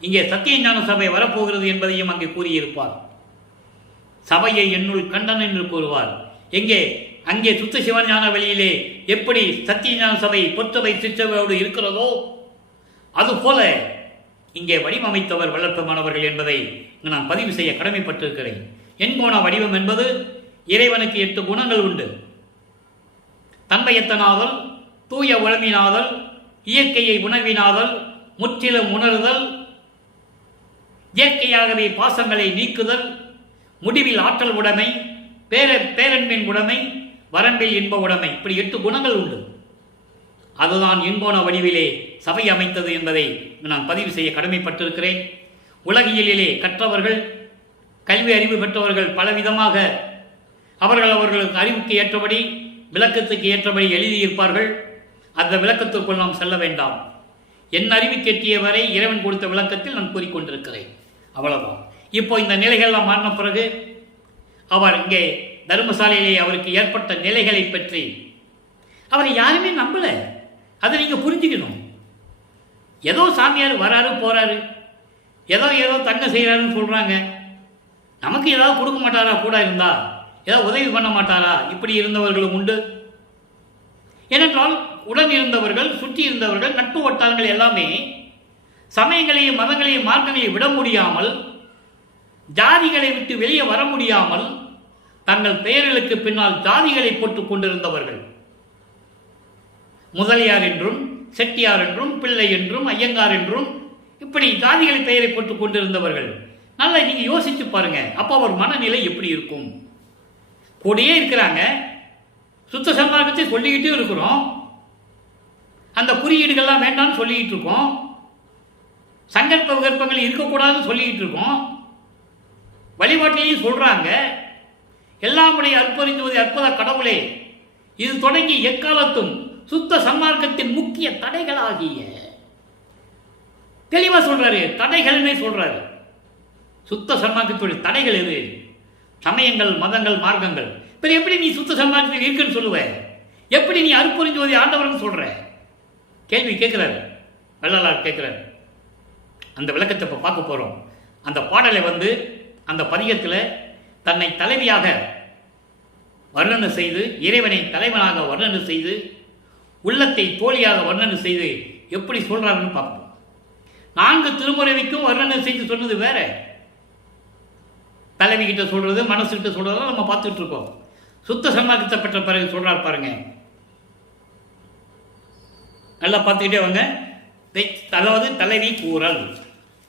இங்கே சத்திய ஞான சபை வரப்போகிறது என்பதையும் அங்கே கூறியிருப்பார். சபையை என்னுள் கண்டன் என்று கூறுவார். எங்கே? அங்கே சுத்த சிவஞான வழியிலே எப்படி சத்திய ஞான சபை பொற்றவை சிற்றவையோடு இருக்கிறதோ அதுபோல இங்கே வடிவமைத்தவர் வல்லற்பமானவர்கள் என்பதை நான் பதிவு செய்ய கடமைப்பட்டிருக்கிறேன். எண்கோண வடிவம் என்பது இறைவனுக்கு 8 குணங்கள் உண்டு. தன்மையத்தனாதல், தூய உளமினாதல், இயற்கையை உணர்வினாதல், முற்றிலும் உணர்தல், இயற்கையாகவே பாசங்களை நீக்குதல், முடிவில் ஆற்றல் உடைமை, பேரன்பின் உடைமை, வரம்பில் இன்ப உடைமை, இப்படி 8 குணங்கள் உண்டு. அதுதான் எண்கோண வடிவிலே சபை அமைத்தது என்பதை நான் பதிவு செய்ய கடமைப்பட்டிருக்கிறேன். உலகியலிலே கற்றவர்கள், கல்வி அறிவு பெற்றவர்கள் பலவிதமாக அவர்களுக்கு அறிவுக்கு ஏற்றபடி, விளக்கத்துக்கு ஏற்றபடி எழுதியிருப்பார்கள். அந்த விளக்கத்திற்குள் நாம் செல்ல வேண்டாம். என் அறிவுக்கு எட்டிய வரை இறைவன் கொடுத்த விளக்கத்தில் நான் கூறிக்கொண்டிருக்கிறேன். அவ்வளவுதான். இப்போ இந்த நிலைகள்லாம் மாறின பிறகு அவர் இங்கே தர்மசாலையிலே அவருக்கு ஏற்பட்ட நிலைகளை பற்றி அவரை யாருமே நம்பல. அதை நீங்க புரிஞ்சுக்கணும். ஏதோ சாமியார் வராரு போறாரு, ஏதோ தங்க செய்யறாருன்னு சொல்றாங்க. நமக்கு ஏதாவது கொடுக்க மாட்டாரா? கூட இருந்தா ஏதாவது உதவி பண்ண மாட்டாரா? இப்படி இருந்தவர்களும் உண்டு. ஏனென்றால் உடன் இருந்தவர்கள், சுற்றி இருந்தவர்கள், நட்பு வட்டாரங்கள் எல்லாமே சமயங்களையும் மதங்களையும் மார்க்கங்களையும் விட முடியாமல், ஜாதிகளை விட்டு வெளியே வர முடியாமல் தங்கள் பெயர்களுக்கு பின்னால் ஜாதிகளை போட்டுக் கொண்டிருந்தவர்கள். முதலியார் என்றும், செட்டியார் என்றும், பிள்ளை என்றும், ஐயங்கார் என்றும் இப்படி ஜாதிகளை பெயரை போட்டுக் கொண்டிருந்தவர்கள். நல்லா நீங்க யோசிச்சு பாருங்க. அப்போ அவர் மனநிலை எப்படி இருக்கும்? கூடயே இருக்கிறாங்க, சுத்த சன்மார்க்கத்தை சொல்லிக்கிட்டே இருக்கிறோம், அந்த குறியீடுகள்லாம் வேண்டாம்னு சொல்லிக்கிட்டு இருக்கோம், சங்கல்ப விகற்பங்கள் இருக்கக்கூடாதுன்னு சொல்லிக்கிட்டு இருக்கோம், வழிபாட்டிலையும் சொல்றாங்க, எல்லாமுடைய அற்புதம் அற்புத கடவுளே இது தொடங்கி எக்காலத்தும் சுத்த சன்மார்க்கத்தின் முக்கிய தடைகளாகிய தெளிவா சொல்றாரு. தடைகள்னே சொல்றாரு. சுத்த சன்மார்க்கத்துடைய தடைகள் எது? சமயங்கள், மதங்கள், மார்க்கங்கள். பிறகு எப்படி நீ சுத்த சன்மார்க்கத்தில் இருக்குன்னு சொல்லுவ? எப்படி நீ அற்புதம் ஆண்டவர்னு சொல்ற? கேள்வி கேட்கிறாரு, வள்ளலார் கேட்கிறார். அந்த விளக்கத்தை இப்போ பார்க்க போறோம். அந்த பாடலை அந்த பதிகத்தில் தன்னை தலைவியாக வர்ணனை செய்து, இறைவனை தலைவனாக வர்ணனை செய்து, உள்ளத்தை தோழியாக வர்ணனை செய்து எப்படி சொல்றாருன்னு பார்ப்போம். 4 திருமுறைக்கும் வர்ணனை செய்து சொன்னது வேற, தலைவி கிட்ட சொல்றது, மனசுகிட்ட சொல்றதெல்லாம் நம்ம பார்த்துட்டு இருக்கோம். சுத்த சன்மார்க்கத்தை பெற்ற பிறகு சொல்றார் பாருங்க, நல்லா பார்த்துக்கிட்டே வாங்க. அதாவது தலைவி கூறல்.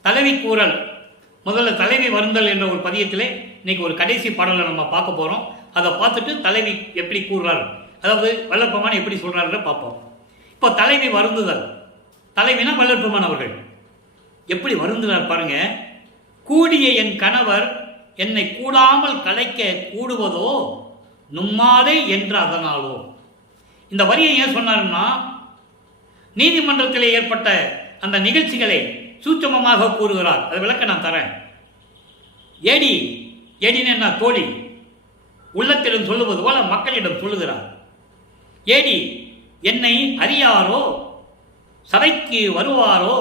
தலைவி கூறல் முதல்ல தலைவி வருந்தல் என்ற ஒரு பதியத்திலே இன்னைக்கு ஒரு கடைசி பாடலை நம்ம பார்க்க போறோம். அதை பார்த்துட்டு தலைவி எப்படி கூறுறார், அதாவது வல்லற்பெருமான் எப்படி சொல்றாரு பார்ப்போம். இப்போ தலைவி வருந்துதல். தலைவினா வல்லற்பெருமான் அவர்கள் எப்படி வருந்துறார் பாருங்க. கூடிய என் கணவர் என்னை கூடாமல் கலைக்க கூடுவதோ நும்மாதே என்று அதனாலோ. இந்த வரியை ஏன் சொன்னார்னா, நீதிமன்றத்திலே ஏற்பட்ட அந்த நிகழ்ச்சிகளை சூட்சமமாக கூறுகிறார். அதை விளக்க நான் தரேன். ஏடின்னு என்ன? தோழி. உள்ளத்திடம் சொல்லுவது போல மக்களிடம் சொல்லுகிறார். ஏடி என்னை அறியாரோ, சபைக்கு வருவாரோ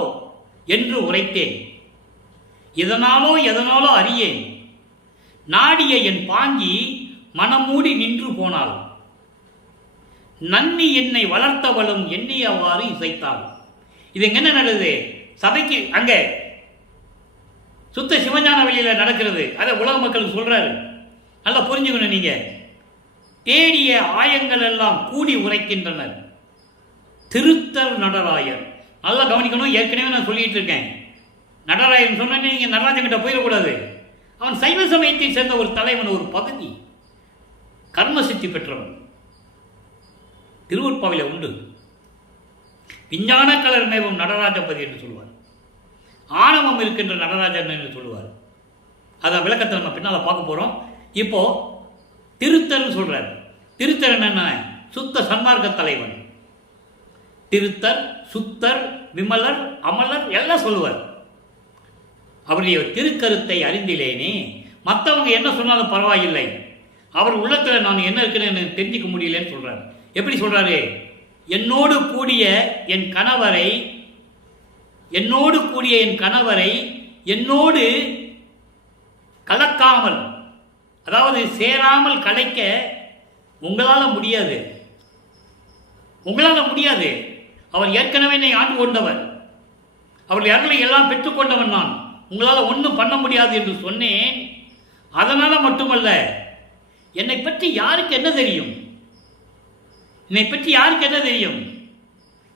என்று உரைத்தேன். இதனாலோ எதனாலோ அறியேன். நாடிய என் பாங்கி மனமூடி நின்று போனாள். நன்னி என்னை வளர்த்தவளும் எண்ணியவாறு இசைத்தாள். இது எங்க என்ன நடக்குது? சபைக்கு அங்க சுத்த சிவஞான வழியில நடக்கிறது. அதை உலக மக்களுக்கு சொல்றாரு. நல்லா புரிஞ்சுக்கணும். நீங்க தேடிய ஆயங்கள் எல்லாம் கூடி உரைக்கின்றனர். திருத்தர் நடராயர். நல்லா கவனிக்கணும். ஏற்கனவே நான் சொல்லிட்டு இருக்கேன். நடராயன் சொன்ன நீங்க நடராஜன் கிட்ட போயிடக்கூடாது. அவன் சைவ சமயத்தை சேர்ந்த ஒரு தலைவன், ஒரு பகுதி, கர்ம சித்தி பெற்றவன். திருவற்பாவில உண்டு. விஞ்ஞான கலர் மேவும் நடராஜபதி என்று சொல்லுவார். ஆணவம் இருக்கின்ற நடராஜன் என்று சொல்லுவார். அதான் விளக்கத்தை நம்ம பின்னால பார்க்க போறோம். இப்போ திருத்தர் சொல்றார். திருத்தர் என்ன? சுத்த சன்மார்க்க தலைவன். திருத்தர், சுத்தர், விமலர், அமலர் எல்லாம் சொல்லுவார். அவருடைய திருக்கருத்தை அறிந்திலேனே. மற்றவங்க என்ன சொன்னாலும் பரவாயில்லை, அவர் உள்ளத்தில் நான் என்ன இருக்குன்னு தெரிஞ்சிக்க முடியலன்னு சொல்றாரு. எப்படி சொல்றாரு? என்னோடு கூடிய என் கணவரை என்னோடு கலக்காமல், அதாவது சேராமல் கலைக்க உங்களால் முடியாது. அவர் ஏற்கனவே என்னை ஆண்டு கொண்டவர், அவருடைய அருளை எல்லாம் பெற்றுக்கொண்டவன் நான். உங்களால் ஒன்றும் பண்ண முடியாது என்று சொன்னேன். அதனால மட்டுமல்ல, என்னை பற்றி யாருக்கு என்ன தெரியும்?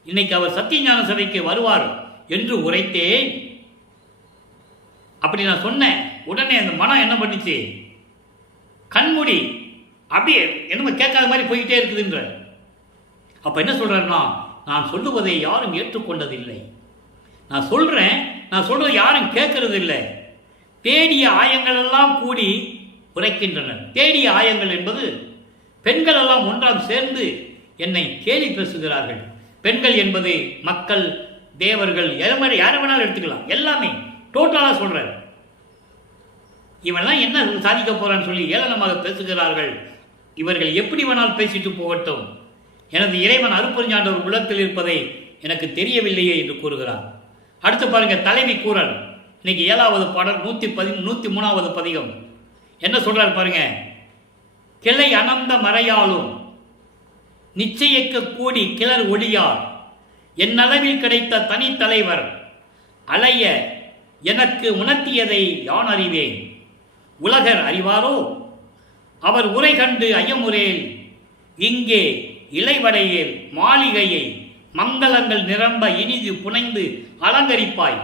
இன்னைக்கு அவர் சத்தியஞான சபைக்கு வருவார் என்று உரைத்தேன். அப்படி நான் சொன்னேன். உடனே அந்த மனம் என்ன பண்ணிச்சு? கண்மூடி அப்படியே என்னமோ கேட்காத மாதிரி போய்கிட்டே இருக்குதுன்ற. அப்ப என்ன சொல்றாருன்னா, நான் சொல்லுவதை யாரும் ஏற்றுக்கொண்டதில்லை. நான் சொல்றது யாரும் கேட்கறது இல்லை. தேடிய ஆயங்கள் எல்லாம் கூடி உரைக்கின்றனர். தேடிய ஆயங்கள் என்பது பெண்கள் எல்லாம் ஒன்றாக சேர்ந்து என்னை கேலி பேசுகிறார்கள். பெண்கள் என்பது மக்கள், தேவர்கள், யாரை வேணாலும் எடுத்துக்கலாம். எல்லாமே டோட்டலாக சொல்றாரு. இவெல்லாம் என்ன சாதிக்க போறான்னு சொல்லி ஏளனமாக பேசுகிறார்கள். இவர்கள் எப்படி வேணாலும் பேசிட்டு போகட்டும், எனது இறைவன் அருட்பெருஞ்சாண்டவர் உள்ளத்தில் இருப்பதை எனக்கு தெரியவில்லையே என்று கூறுகிறார். அடுத்து பாருங்க, தலைவி கூறல். இன்னைக்கு 7வது பாடல் 103வது பதிகம். என்ன சொல்றாரு பாருங்க. கிளை அனந்த மறையாலும் நிச்சயிக்க கூடி கிளர் ஒளியார் என் அளவில் கிடைத்த தனி தலைவர் அலைய எனக்கு உணர்த்தியதை யான் அறிவேன். உலகர் அறிவாரோ? அவர் உரை கண்டு ஐயமுறேல் இங்கே இலைவடையேல் மாளிகையை மங்களங்கள் நிரம்ப இனிது புனைந்து அலங்கரிப்பாய்.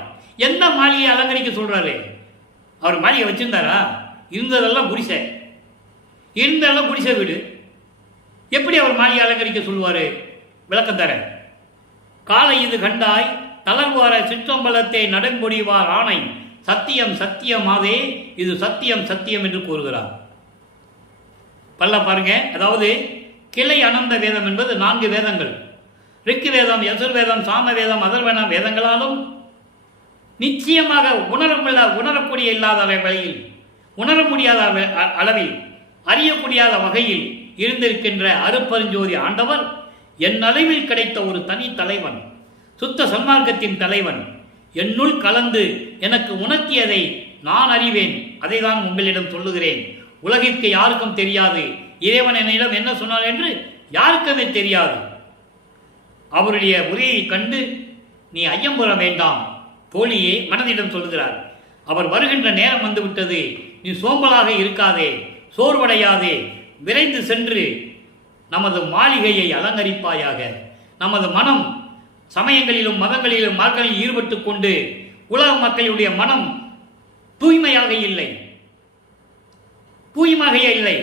எந்த மாளிகையை அலங்கரிக்க சொல்றாரு? அவர் மாளிகை வச்சிருந்தாரா? இருந்ததெல்லாம் குடிசை வீடு. எப்படி அவர் மாளிகை அலங்கரிக்க சொல்லுவாரு? விளக்கம் தர. காலை இது கண்டாய் தளர்வார சிற்றம்பலத்தை நடம்பொடிவார் ஆணை சத்தியம் சத்தியமாதே இது சத்தியம் சத்தியம் என்று கூறுகிறார். பல்ல பாருங்க. அதாவது கிளை அனந்த வேதம் என்பது 4 வேதங்கள். ரிக்கு வேதம், யசுர்வேதம், சாம வேதம், அதர்வன வேதங்களாலும் நிச்சயமாக உணரக்கூடிய இல்லாத வகையில், உணர முடியாத அளவில், அறியக்கூடியாத வகையில் இருந்திருக்கின்ற அருட்பெருஞ்சோதி ஆண்டவர் என் அளவில் கிடைத்த ஒரு தனி தலைவன், சுத்த சன்மார்க்கத்தின் தலைவன். என்னுள் கலந்து எனக்கு உணர்த்தியதை நான் அறிவேன். அதை தான் உங்களிடம் சொல்லுகிறேன். உலகிற்கு யாருக்கும் தெரியாது. இறைவன் என்னிடம் என்ன சொன்னார் என்று யாருக்குமே தெரியாது. அவருடைய உரையை கண்டு நீ ஐயம்புற வேண்டாம் தோழியே மனதிடம் சொல்லுகிறார். அவர் வருகின்ற நேரம் வந்துவிட்டது. நீ சோம்பலாக இருக்காதே, சோர்வடையாதே, விரைந்து சென்று நமது மாளிகையை அலங்கரிப்பாயாக. நமது மனம் சமயங்களிலும் மதங்களிலும் மார்களில் ஈடுபட்டு கொண்டு உலக மக்களுடைய மனம் தூய்மையாக இல்லை,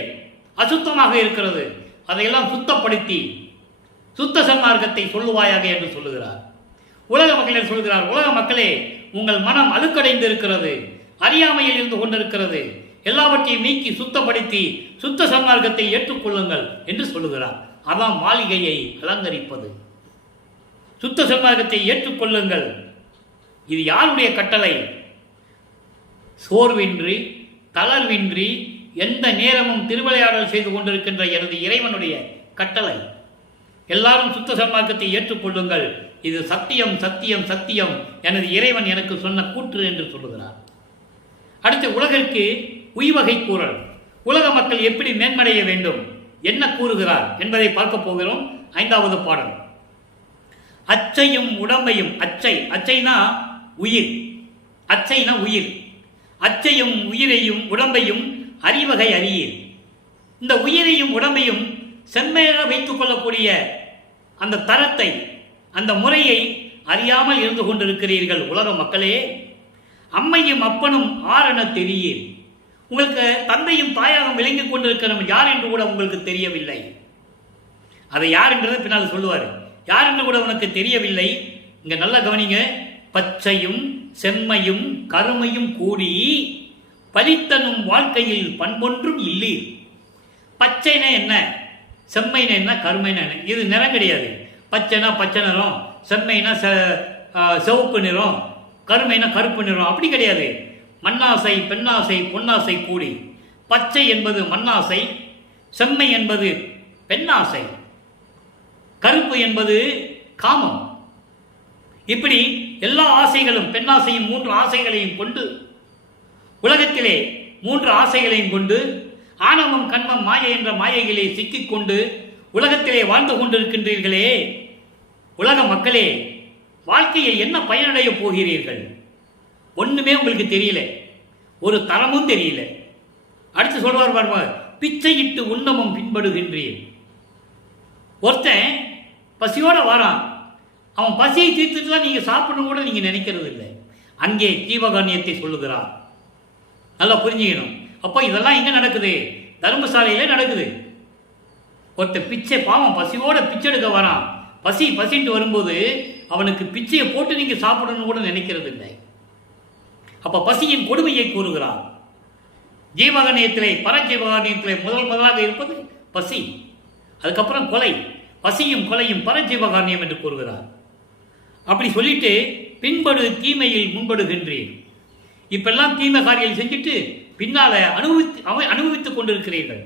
அசுத்தமாக இருக்கிறது. அதையெல்லாம் சுத்தப்படுத்தி சுத்த சன்மார்க்கத்தை சொல்லுவாயாக என்று சொல்லுகிறார். உலக மக்களிடம் சொல்கிறார், உலக மக்களே, உங்கள் மனம் அழுக்கடைந்து இருக்கிறது, அறியாமையில் இருந்து கொண்டிருக்கிறது. எல்லாவற்றையும் நீக்கி சுத்தப்படுத்தி சுத்த சன்மார்க்கத்தை ஏற்றுக்கொள்ளுங்கள் என்று சொல்லுகிறார். அதான் மாளிகையை அலங்கரிப்பது. சுத்த சன்மார்க்கத்தை ஏற்றுக்கொள்ளுங்கள். இது யாருடைய கட்டளை? சோர்வின்றி தளர்வின்றி எந்த நேரமும் திருவிளையாடல் செய்து கொண்டிருக்கின்ற எனது இறைவனுடைய கட்டளை. எல்லாரும் சுத்த சன்மார்க்கத்தை ஏற்றுக்கொள்ளுங்கள். இது சத்தியம் சத்தியம் சத்தியம், எனது இறைவன் எனக்கு சொன்ன கூற்று என்று சொல்லுகிறார். அடுத்து உலகிற்கு உய்வகை கூறல். உலக மக்கள் எப்படி மேன்மடைய வேண்டும், என்ன கூறுகிறார் என்பதை பார்க்க போகிறோம். 5வது பாடல். அச்சையும் உடம்பையும், அச்சைனா உயிர், அச்சையும் உயிரையும் உடம்பையும் அறிவகை அறியீர். இந்த உயிரையும் உடம்பையும் செம்மையாக வைத்துக் கொள்ளக்கூடிய அந்த தரத்தை, அந்த முறையை அறியாமல் இருந்து கொண்டிருக்கிறீர்கள் உலக மக்களே. அம்மையும் அப்பனும் ஆரென தெரியீர். உங்களுக்கு தந்தையும் தாயாக விளங்கிக் கொண்டிருக்கிறவன் யார் என்று கூட உங்களுக்கு தெரியவில்லை. அதை யார் என்றதை பின்னால் சொல்லுவார். யார் என்று கூட உனக்கு தெரியவில்லை. இங்க நல்லா கவனிங்க. பச்சையும் செம்மையும் கருமையும் கூடி பலித்தனும் வாழ்க்கையில் பண்பொன்றும் இல்லை. பச்சைனா என்ன, செம்மைனா என்ன, கருமைனா என்ன? இது நிறம் கிடையாது. பச்சைனா பச்சை நிறம், செம்மைனா சிவப்பு நிறம், கருமைனா கருப்பு நிறம், அப்படி கிடையாது. மண்ணாசை பெண்ணாசை பொன்னாசை கூடி. பச்சை என்பது மண்ணாசை, செம்மை என்பது பெண்ணாசை, கருப்பு என்பது காமம். இப்படி எல்லா ஆசைகளும், பெண்ணாசையும் 3 ஆசைகளையும் கொண்டு, உலகத்திலே 3 ஆசைகளையும் கொண்டு, ஆணவம் கண்மம் மாயை என்ற மாயைகளே சிக்கிக்கொண்டு உலகத்திலே வாழ்ந்து கொண்டிருக்கின்றீர்களே உலக மக்களே, வாழ்க்கையை என்ன பயனடைய போகிறீர்கள்? ஒண்ணுமே உங்களுக்கு தெரியல, ஒரு தரமும் தெரியல. அடுத்து சொல்வார் பாருங்க, பிச்சையிட்டு உண்ணமும் பின்படுகின்றீர். ஒருத்தன் பசியோட வாரான், அவன் பசியை தீர்த்துட்டு தான் நீங்க சாப்பிடணும் கூட நீங்க நினைக்கிறது இல்லை. அங்கே ஜீவகாரணியத்தை சொல்லுகிறார். நல்லா புரிஞ்சுக்கணும். அப்போ இதெல்லாம் எங்க நடக்குது? தர்மசாலையிலே நடக்குது. ஒருத்தன் பிச்சை, பாவம் பசியோட பிச்சை எடுக்க வரான், பசின்ட்டு வரும்போது அவனுக்கு பிச்சையை போட்டு நீங்க சாப்பிடணும் கூட நினைக்கிறது இல்லை. அப்ப பசியின் கொடுமையை கூறுகிறார். ஜீவகாரணியத்திலே, பரஜீவகாரணியத்திலே முதலாக இருப்பது பசி, அதுக்கப்புறம் கொலை. பசியும் கொலையும் பரஜீவகாரணியம் என்று கூறுகிறார். அப்படி சொல்லிட்டு பின்படு தீமையில் முன்படுகின்றீர். இப்பெல்லாம் தீமை காரியம் செஞ்சுட்டு பின்னால அனுபவித்துக் கொண்டிருக்கிறீர்கள்.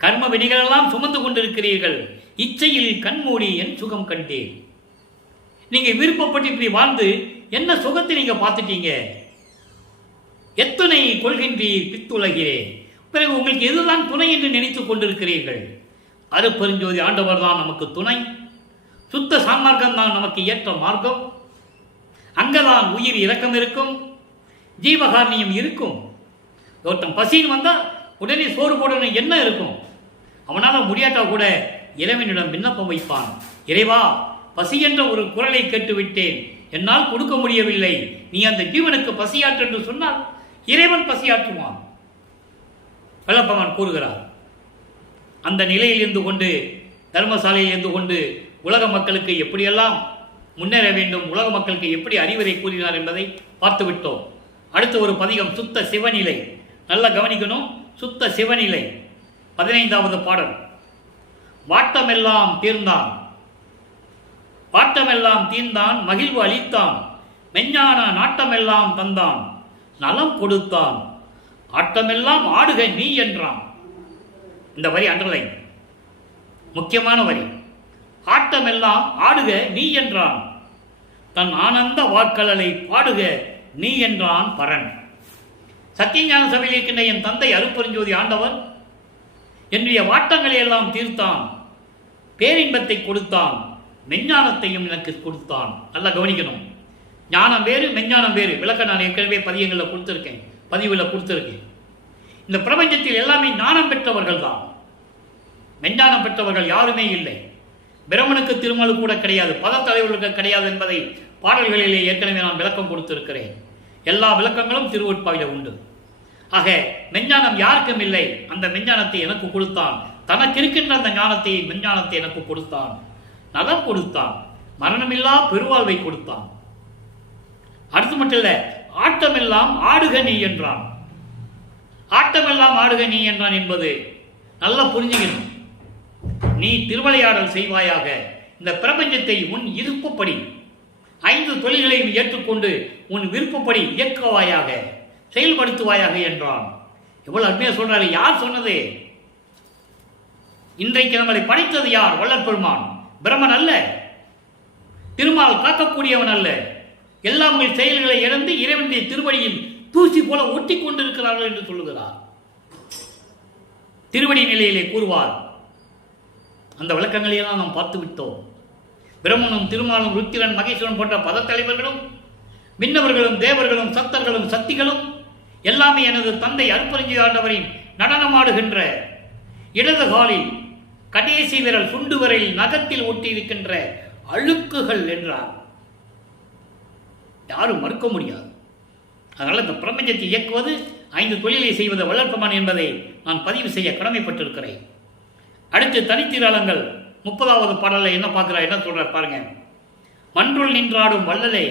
கர்ம வினைகளெல்லாம் சுமந்து கொண்டிருக்கிறீர்கள். இச்சையில் கண்மூடி என் சுகம் கண்டேன். நீங்க விருப்பப்பட்டு இப்படி வாழ்ந்து என்ன சுகத்தை நீங்க பார்த்துட்டீங்க? எத்தனை கொள்கின்றீர் பித்துலகிறே. பிறகு உங்களுக்கு எதுதான் துணை என்று நினைத்துக் கொண்டிருக்கிறீர்கள்? அருட்பெருஞ்சோதி ஆண்டவர் தான் நமக்கு துணை. சுத்த சான்மார்க்கம் தான் நமக்கு ஏற்ற மார்க்கம். அங்கதான் உயிர் இரக்கம் இருக்கும், ஜீவகாரணியம் இருக்கும். ஒருத்தன் பசின்னு வந்தா உடனே சோறு போடணும் என்ன இருக்கும்? அவனால முடியாட்டா கூட இறைவனிடம் விண்ணப்பம் வைப்பான். இறைவா, பசி என்ற ஒரு குரலை கேட்டுவிட்டேன், என்னால் கொடுக்க முடியவில்லை, நீ அந்த ஜீவனுக்கு பசியாற்று என்று சொன்னால் இறைவன் பசியாற்றுவான். வல்லப்பகவான் கூறுகிறார். அந்த நிலையில் இருந்து கொண்டு, தர்மசாலையில் இருந்து கொண்டு உலக மக்களுக்கு எப்படியெல்லாம் முன்னேற வேண்டும், உலக மக்களுக்கு எப்படி அறிவுரை கூறினார் என்பதை பார்த்துவிட்டோம். அடுத்து ஒரு பதிகம், சுத்த சிவநிலை. நல்லா கவனிக்கணும். சுத்த சிவநிலை 15வது பாடல். வாட்டமெல்லாம் தீர்ந்தான், பாட்டமெல்லாம் தீர்ந்தான், மகிழ்வு அளித்தான், மெஞ்ஞான நாட்டமெல்லாம் தந்தான், நலம் கொடுத்தான், ஆட்டமெல்லாம் ஆடுக நீ என்றான். இந்த வரி அண்டர்லைன், முக்கியமான வரி. ஆட்டமெல்லாம் ஆடுக நீ என்றான், தன் ஆனந்த வாக்களலை பாடுக நீ என்றான் பரன். சத்தியஞான சபையில் இருக்கின்ற என் தந்தை அருட்பெருஞ்சோதி ஆண்டவர் என்னுடைய வாட்டங்களை எல்லாம் தீர்த்தான், பேரின்பத்தை கொடுத்தான், மெஞ்ஞானத்தையும் எனக்கு கொடுத்தான். நல்லா கவனிக்கணும். ஞானம் வேறு, மெஞ்ஞானம் வேறு. விளக்க நான் ஏற்கனவே பதியங்களில் கொடுத்துருக்கேன், பதிவில் கொடுத்துருக்கேன். இந்த பிரபஞ்சத்தில் எல்லாமே ஞானம் பெற்றவர்கள் தான், மெஞ்ஞானம் பெற்றவர்கள் யாருமே இல்லை. பிரமனுக்கு திருமலு கூட கிடையாது, பதத்தலைவர்களுக்கு கிடையாது என்பதை பாடல்களிலே ஏற்கனவே நான் விளக்கம் கொடுத்திருக்கிறேன். எல்லா விளக்கங்களும் திருவொற்பாவில உண்டு. ஆக மெஞ்ஞானம் யாருக்கும் இல்லை, அந்த மெஞ்ஞானத்தை எனக்கு கொடுத்தான், தனக்கு இருக்கின்ற அந்த ஞானத்தை, மெஞ்ஞானத்தை எனக்கு கொடுத்தான், நலம் கொடுத்தான், மரணமில்லா பெருவாழ்வை கொடுத்தான். அடுத்து மட்டும் இல்ல, ஆட்டமெல்லாம் ஆடுக நீ என்றான். ஆட்டமெல்லாம் ஆடுக நீ என்றான் என்பது நல்லா புரிஞ்சுக்கணும். நீ திருவிளையாடல் செய்வாயாக, இந்த பிரபஞ்சத்தை உன் விருப்பப்படி 5 தொழில்களையும் ஏற்றுக்கொண்டு உன் விருப்பப்படி இயக்குவாயாக, செயல்படுத்துவாயாக என்றான். எவ்வளவு அருமையா சொல்றாரு. யார் சொன்னது? இன்றைக்கு நம்மளை படைத்தது யார்? வள்ளல் பெருமான். பிரமன் அல்ல, திருமால் காக்கக்கூடியவன் அல்ல. எல்லாம் உங்கள் செயல்களை இழந்து இறைவனுடைய திருவடியில் தூசி போல ஒட்டி கொண்டிருக்கிறார்கள் என்று சொல்லுகிறார். திருவடி நிலையிலே கூறுவார். அந்த விளக்கங்களையெல்லாம் நாம் பார்த்து விட்டோம். பிரம்மனும் திருமாலும் ருத்திரன் மகேஸ்வரன் போன்ற பதத்தலைவர்களும் விண்ணவர்களும் தேவர்களும் சத்தர்களும் சக்திகளும் எல்லாமே எனது தந்தை அருட்பெருஞ்சோதி ஆண்டவரின் நடனமாடுகின்ற இடது காலில் கடைசி விரல் சுண்டு வரையில் நகத்தில் ஒட்டி இருக்கின்ற அழுக்குகள் என்றார். யாரும் மறுக்க முடியாது. அதனால் இந்த பிரபஞ்சத்தை இயக்குவது 5 தொழிலை செய்வது வளர்ப்பமான் என்பதை நான் பதிவு செய்ய கடமைப்பட்டிருக்கிறேன். அடுத்து தனித்திராளங்கள் 30வது பாடலில் என்ன பார்க்கிறார், என்ன சொல்றார் பாருங்க. மன்றுள் நின்றாடும் வள்ளலே,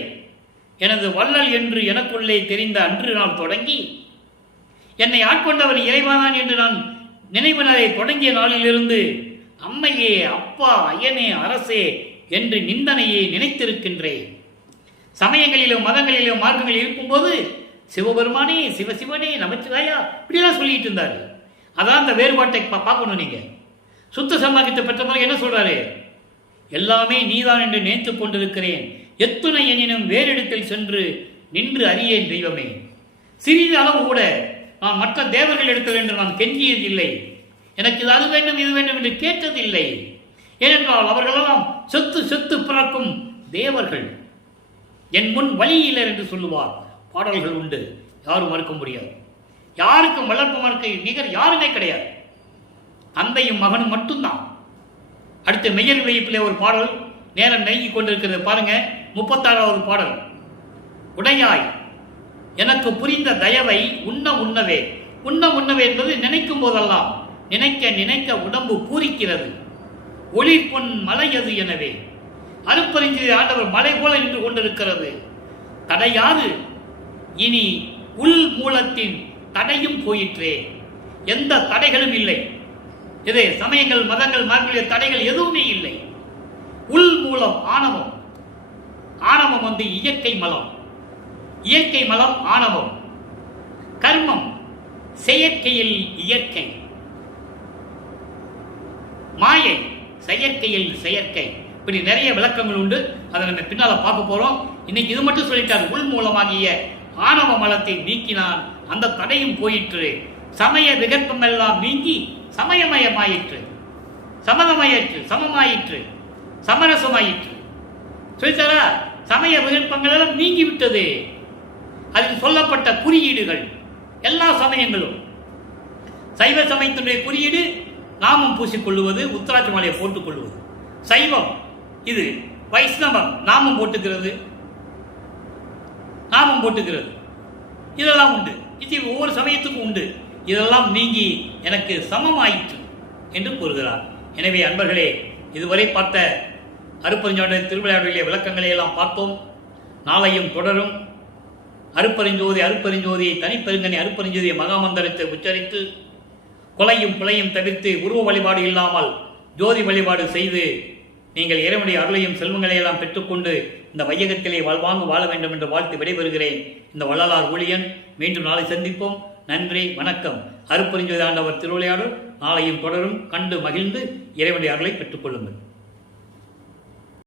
எனது வள்ளல் என்று எனக்குள்ளே தெரிந்த அன்று நாள் தொடங்கி என்னை ஆட்கொண்டவர் இறைவானான் என்று நான் நினைவுகளை தொடங்கிய நாளிலிருந்து அம்மையே, அப்பா, ஐயனே, அரசே என்று நிந்தனையே நினைத்திருக்கின்றேன். சமயங்களிலும் மதங்களிலும் மார்க்கங்களில் இருக்கும்போது சிவபெருமானே, சிவசிவனே, நமச்சிவாயா இப்படிலாம் சொல்லிட்டு இருந்தாரு. அதான் அந்த வேறுபாட்டை பார்க்கணும். நீங்க சுத்த சமாகித்த பெற்ற பிறகு என்ன சொல்றாரு? எல்லாமே நீதான் என்று நினைத்துக் கொண்டிருக்கிறேன், எத்துணை எனினும் வேறிடத்தில் சென்று நின்று அறியேன் தெய்வமே. சிறிது அளவு கூட நான் மற்ற தேவர்கள் இடத்தில் என்று நான் கெஞ்சியது இல்லை, எனக்கு இது அது வேண்டும் இது வேண்டும் என்று கேட்டதில்லை. ஏனென்றால் அவர்களெல்லாம் செத்து செத்து பிறக்கும் தேவர்கள், என் முன் வழியிலர் என்று சொல்லுவார். பாடல்கள் உண்டு, யாரும் மறுக்க முடியாது. யாருக்கும் வளர்ப்பு மறுக்க நிகர் யாருமே கிடையாது, தந்தையும் மகனும் மட்டும்தான். அடுத்து மெய்யர் விளைப்பிலே ஒரு பாடல் நேரம் நெருங்கி கொண்டிருக்கிறது பாருங்க. 36வது பாடல். உடையாய் எனக்கு புரிந்த தயவை உண்ண உண்ணவே. உண்ண உண்ணவே என்பது நினைக்கும் போதெல்லாம் நினைக்க நினைக்க உடம்பு பூரிக்கிறது. ஒளிர் பொன் மலையது எனவே அருப்பறிஞ்சு ஆண்டவர் மலை போல நின்று கொண்டிருக்கிறது. தடையாது இனி உள் மூலத்தின் தடையும் போயிற்றே. எந்த தடைகளும் இல்லை. இது சமயங்கள் மதங்கள் மரபுடைய தடைகள் எதுவுமே இல்லை. உள் மூலம் ஆணவம். ஆணவம் வந்து இயற்கை மலம். இயற்கை மலம் ஆணவம். கர்மம் செயற்கையில் இயற்கை. மாயை செயற்கையில் செயற்கை. இப்படி நிறைய விளக்கங்கள் உண்டு, அதை நம்ம பின்னால பார்க்க போறோம். இன்னைக்கு இது மட்டும் சொல்லிட்டார். உள் மூலமாகிய ஆணவ மலத்தை நீக்கினான், அந்த தடையும் போயிற்று. சமய விகற்பம் எல்லாம் நீங்கி சமயமயமாயிற்று, சமதமாயிற்று, சமமாயிற்று, சமரசமாயிற்று. சொல்லித்தாரா? சமய விகற்பங்கள் எல்லாம் நீங்கிவிட்டது. அதில் சொல்லப்பட்ட குறியீடுகள் எல்லா சமயங்களும். சைவ சமயத்தினுடைய குறியீடு நாமம் பூசிக்கொள்ளுவது, உத்தராட்சி மாலையை போட்டுக் கொள்வது. சைவம் இது. வைஷ்ணவம் நாமம் போட்டுக்கிறது, நாமம் போட்டுக்கிறது. இதெல்லாம் உண்டு. இது ஒவ்வொரு சமயத்துக்கும் உண்டு. இதெல்லாம் நீங்கி எனக்கு சமமாயிற்று என்று கூறுகிறார். எனவே அன்பர்களே, இதுவரை பார்த்த அருப்பெருஞ்சோதி திருவிளையாடலிய விளக்கங்களை எல்லாம் பார்த்தோம். நாளையும் தொடரும். அருப்பெருஞ்சோதி அருப்பெருஞ்சோதியை தனிப்பெருங்கனி அருப்பெருஞ்சோதியை மகாமந்திரத்தை உச்சரித்து கொலையும் பிழையும் தவிர்த்து உருவ வழிபாடு இல்லாமல் ஜோதி வழிபாடு செய்து நீங்கள் இறைவனுடைய அருளையும் செல்வங்களை எல்லாம் பெற்றுக்கொண்டு இந்த வையகத்திலே வாழ்வாங்கு வாழ வேண்டும் என்று வாழ்த்து விடைபெறுகிறேன். இந்த வள்ளலார் ஊழியன். மீண்டும் நாளை சந்திப்போம். நன்றி, வணக்கம். அருப்பெருஞ்சோதி ஆண்டவர் திருவிளையாடல் நாளையும் தொடரும். கண்டு மகிழ்ந்து இறைவனுடைய அருளை பெற்றுக்கொள்ளுங்கள்.